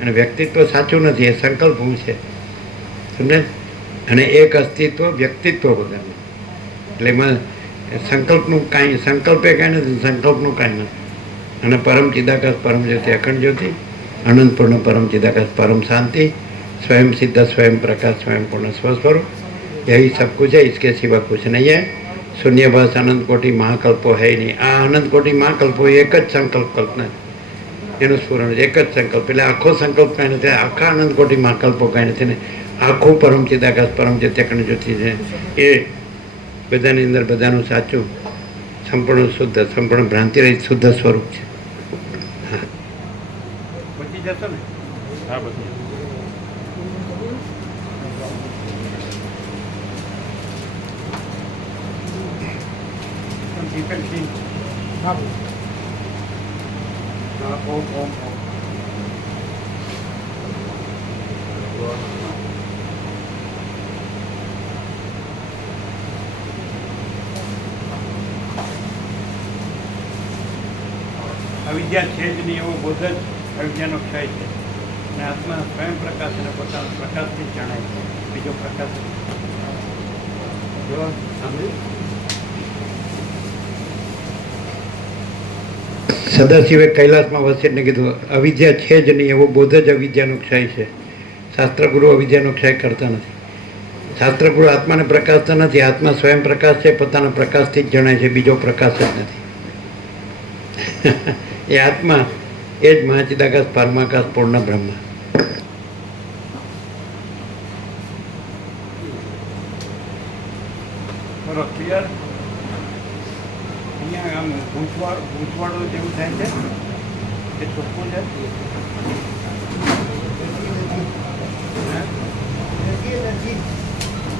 અને વ્યક્તિત્વ સાચું નથી, એ સંકલ્પ હું છે. સમજે? અને એક અસ્તિત્વ વ્યક્તિત્વ વગરનું. એટલે એમાં સંકલ્પનું કાંઈ, સંકલ્પે કાંઈ નથી, સંકલ્પનું કાંઈ નથી. અને પરમ ચિદાકાશ પરમ જ્યોતિ અખંડ જ્યોતિ, અનંતપૂર્ણ પરમ ચિદાકાશ પરમ शांति, स्वयं सिद्ध स्वयं प्रकाश स्वयं पूर्ण स्वस्वरूप, यही सब कुछ है, इसके सिवा कुछ नहीं है. शून्यभास अनंत कोटि महाकल्पो है नहीं. आ अनंत कोटि महाकल्पो एक ज संकल्प कल्पना, એનું સ્ફુરણ એક જ સંકલ્પ. એટલે આખો સંકલ્પ કાંઈ નથી, આખા અનંત કોટી મહાકલ્પો કાંઈ નથી ને આખું પરમ ચિદાકાશ પરમ જ્યોતિ અખંડ જ્યોતિ છે. એ બધાની અંદર બધાનું સાચું સંપૂર્ણ શુદ્ધ, સંપૂર્ણ ભ્રાંતિ રહિત શુદ્ધ સ્વરૂપ છે. પહોંચી જશો ને? હા બધું ડિફેક્ટિંગ. હા ઓમ ઓમ ઓમ. અવિદ્યા છે જ નહીં એવો બોધ જ અવિદ્યાનો ક્ષય છે. અને આત્મા સ્વયં પ્રકાશ અને પોતાના પ્રકાશથી જ જણાય છે, બીજો પ્રકાશ જ નથી. જો સાંભળ્યું? સદાશિવે કૈલાસમાં વસીને કીધું અવિદ્યા છે જ નહીં એવો બોધ જ અવિદ્યાનો ક્ષય છે. શાસ્ત્રગુરુ અવિદ્યાનો ક્ષય કરતા નથી. શાસ્ત્રગુરુ આત્માને પ્રકાશતા નથી. આત્મા સ્વયં પ્રકાશ છે, પોતાના પ્રકાશથી જ જણાય છે, બીજો પ્રકાશ જ નથી. એ આત્મા એ જ મહાચિદાકાશ પરમાકાશ પૂર્ણ બ્રહ્મ. બરો ક્લિયર? અહીંયા આમ ગૂંચવાડો જેવું થાય છે, એ ચોખ્ખું છે. નથી, નથી.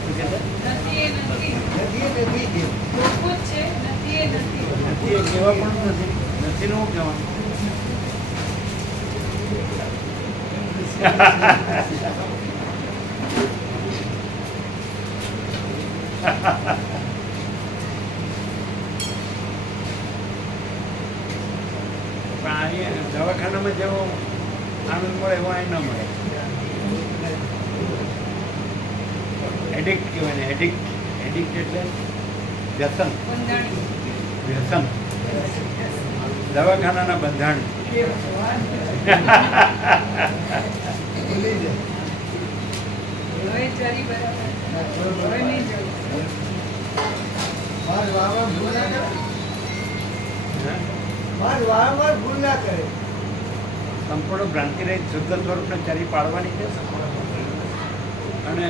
શું કહે છે? કહેવા પણ નથી નું કહેવાનું. પણ અહીંયા દવાખાનામાં જેવો આનંદ મળે એવો અહીં ન મળે. એડિક્ટ કહેવાય ને, એડિક્ટ એટલે વ્યસન. વ્યસન દવાખાનાના બંધાણ. વારંવાર ભૂલ ના કરે. સંપૂર્ણ ભ્રાંતિ રહિત શુદ્ધ સ્વરૂપને ચરી પાડવાની છે. અને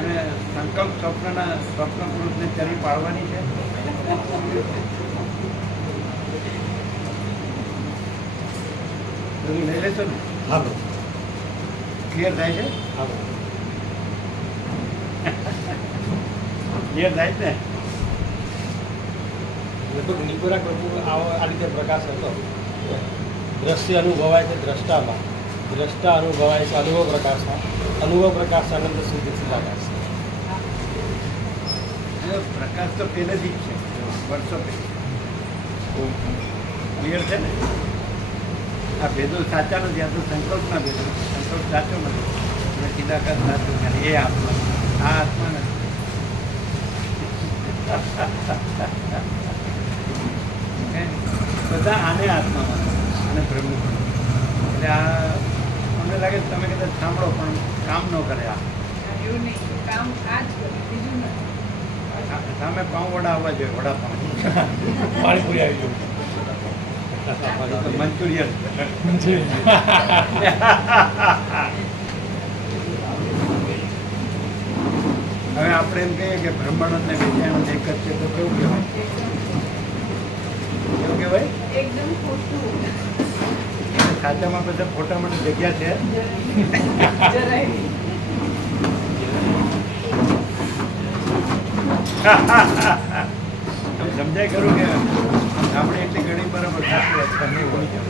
અને સંકલ્પ સ્વપ્ન પુરુષને ચરી પાડવાની છે. બધું લઈ લેશો ને? હા ક્લિયર થાય છે? ક્લિયર થાય છે ને? લગભગ નિકોરા પ્રભુ આ રીતે પ્રકાશ હતો. દ્રશ્ય અનુભવાય છે દ્રષ્ટામાં, દ્રષ્ટા અનુભવાય છે અનુભવ પ્રકાશમાં, અનુભવ પ્રકાશ આનંદ સુધી ચિદાકાશ. પ્રકાશ તો પહેલેથી જ છે, વર્ષો પહેલા. ક્લિયર છે ને? આ ભેદો સાચા નથી, આ તો સંકલ્પના ભેદો. સંકલ્પ સાચો નથી અને ચિદાકાશ સાચો નથી. એ આત્મા, આ આત્મા નથી. બધા આને આત્મામાં અને બ્રહ્મ. એટલે આ મને લાગે છે તમે કદાચ સાંભળો પણ કામ ન કરે. આ સામે પાઉં વડા આવવા જોઈએ, વડાપાઉં, પાણીપુરી આવી ગયું. મંચુરિયન. હવે આપણે એમ કહીએ કે બ્રહ્માંડ ને વિજ્ઞાન એક જ છે તો કેવું કહેવાય? કેવું કહેવાય? એકદમ ખોટું. સાચામાં બધા ફોટા માટે જગ્યા છે. જરાય નહીં. સમજાય ખરું કે આપણે એટલી ઘણી બરાબર સાચી વાત કરવી હોય.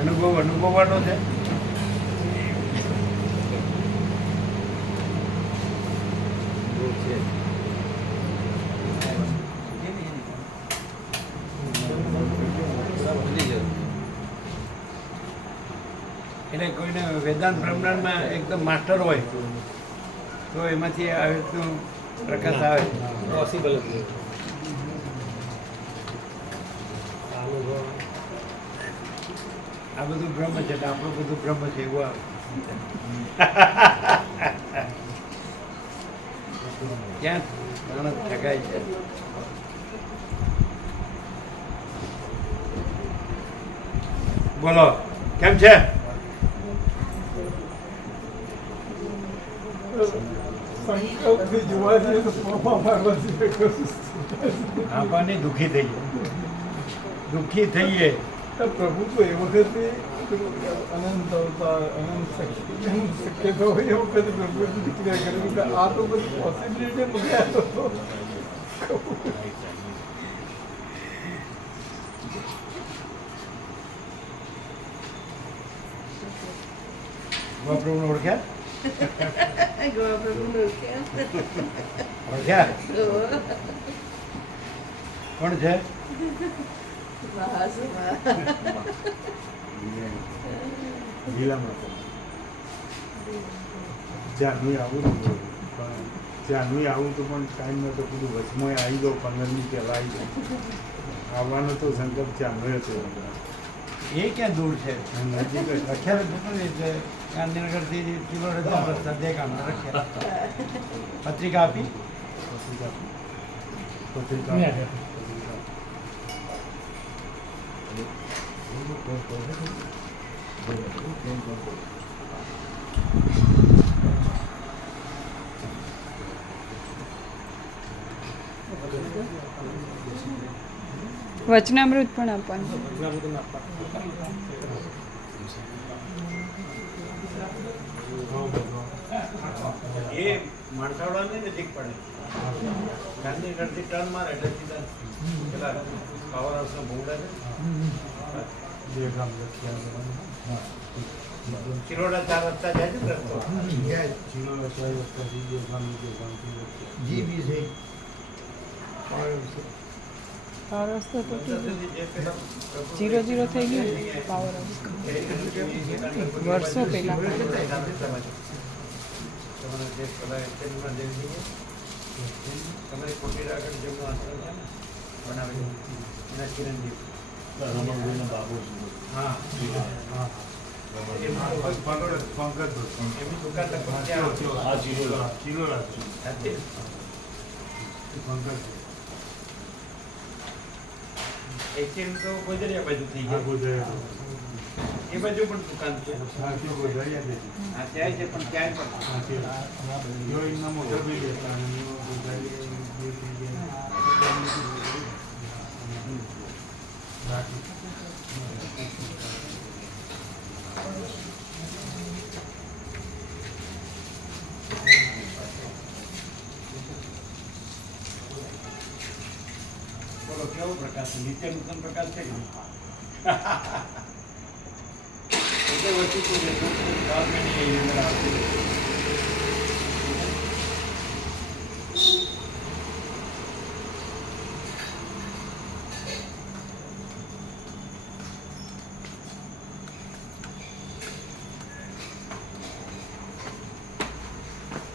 અનુભવવાનો છે. એટલે કોઈને વેદાંત બ્રહ્માંડમાં એકદમ માસ્ટર હોય તો એમાંથી આવી રીતનું પ્રકાશ આવે. પોસિબલ નથી. આ બધું બ્રહ્મ છે એટલે આપણું બધું બ્રહ્મ છે એવું આવે. ક્યાં માણસ ઠગાય છે. બોલો કેમ છે? આપવાની દુઃખી થઈએ, દુઃખી થઈએ. પ્રભુ તો એ વખતે અનંત અવતાર અનંત શક્યતા હોય એ વખતે પ્રભુએ ડિક્લેર કર્યું કે આ તો બધી પોસિબિલિટી બગડ્યા હતો. ગોપ્રભુને ઓળખ્યા? ઓળખ્યા? કોણ છે? જ્યાંનું આવું પણ જ્યાંનું આવું તો પણ ટાઈમ નતો બધું વચમાં આવી ગયો 15 મિનિટ પહેલાં આવી ગયો. આવવાનો તો સંકલ્પ ચાલુ હતો. એ ક્યાં દૂર છે? નજીક જ. રખ્યા નથી એટલે ગાંધીનગરથી કિલો રસ્તા દેખાણ રખ્યા. પત્રિકા આપી. વચનામૃત પણ આપવાનું. એ માણસાવાળાને નજીક પડે. ગાંધીનગરથી ટર્ન મારે એટલે સીધા પેલા પાવર હાઉસના ભૂંગળા છે. ચિરોડા 4 રસ્તા જાય છે ને રસ્તો. જે પેલા 0-0 થઈ ગયું પાવર હાઉસ વર્ષો પહેલા. તમારે જે પેલા એક્સચેન્જમાં જે જઈએ તમારે કોટીરા આગળ જેમનું આશ્રમ છે ને બનાવેલું એના ચિરંજીવ. હા એમની દુકાન એક્સચેન્જ તો ગોદરિયા બાજુ થઈ ગયા. એ બાજુ પણ દુકાન છે. હા ત્યાં છે પણ ત્યાં પણ બોલો કેવો પ્રકાશ છે? નીચે નૂતન પ્રકાશ છે કે નહીં? એટલે વસ્તુ તો છે ગવર્મેન્ટની અંદર આવતી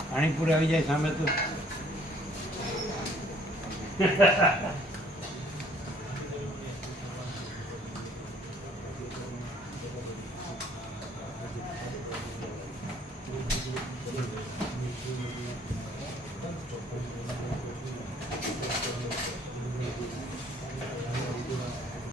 પાણીપુર આવી જાય સામે તો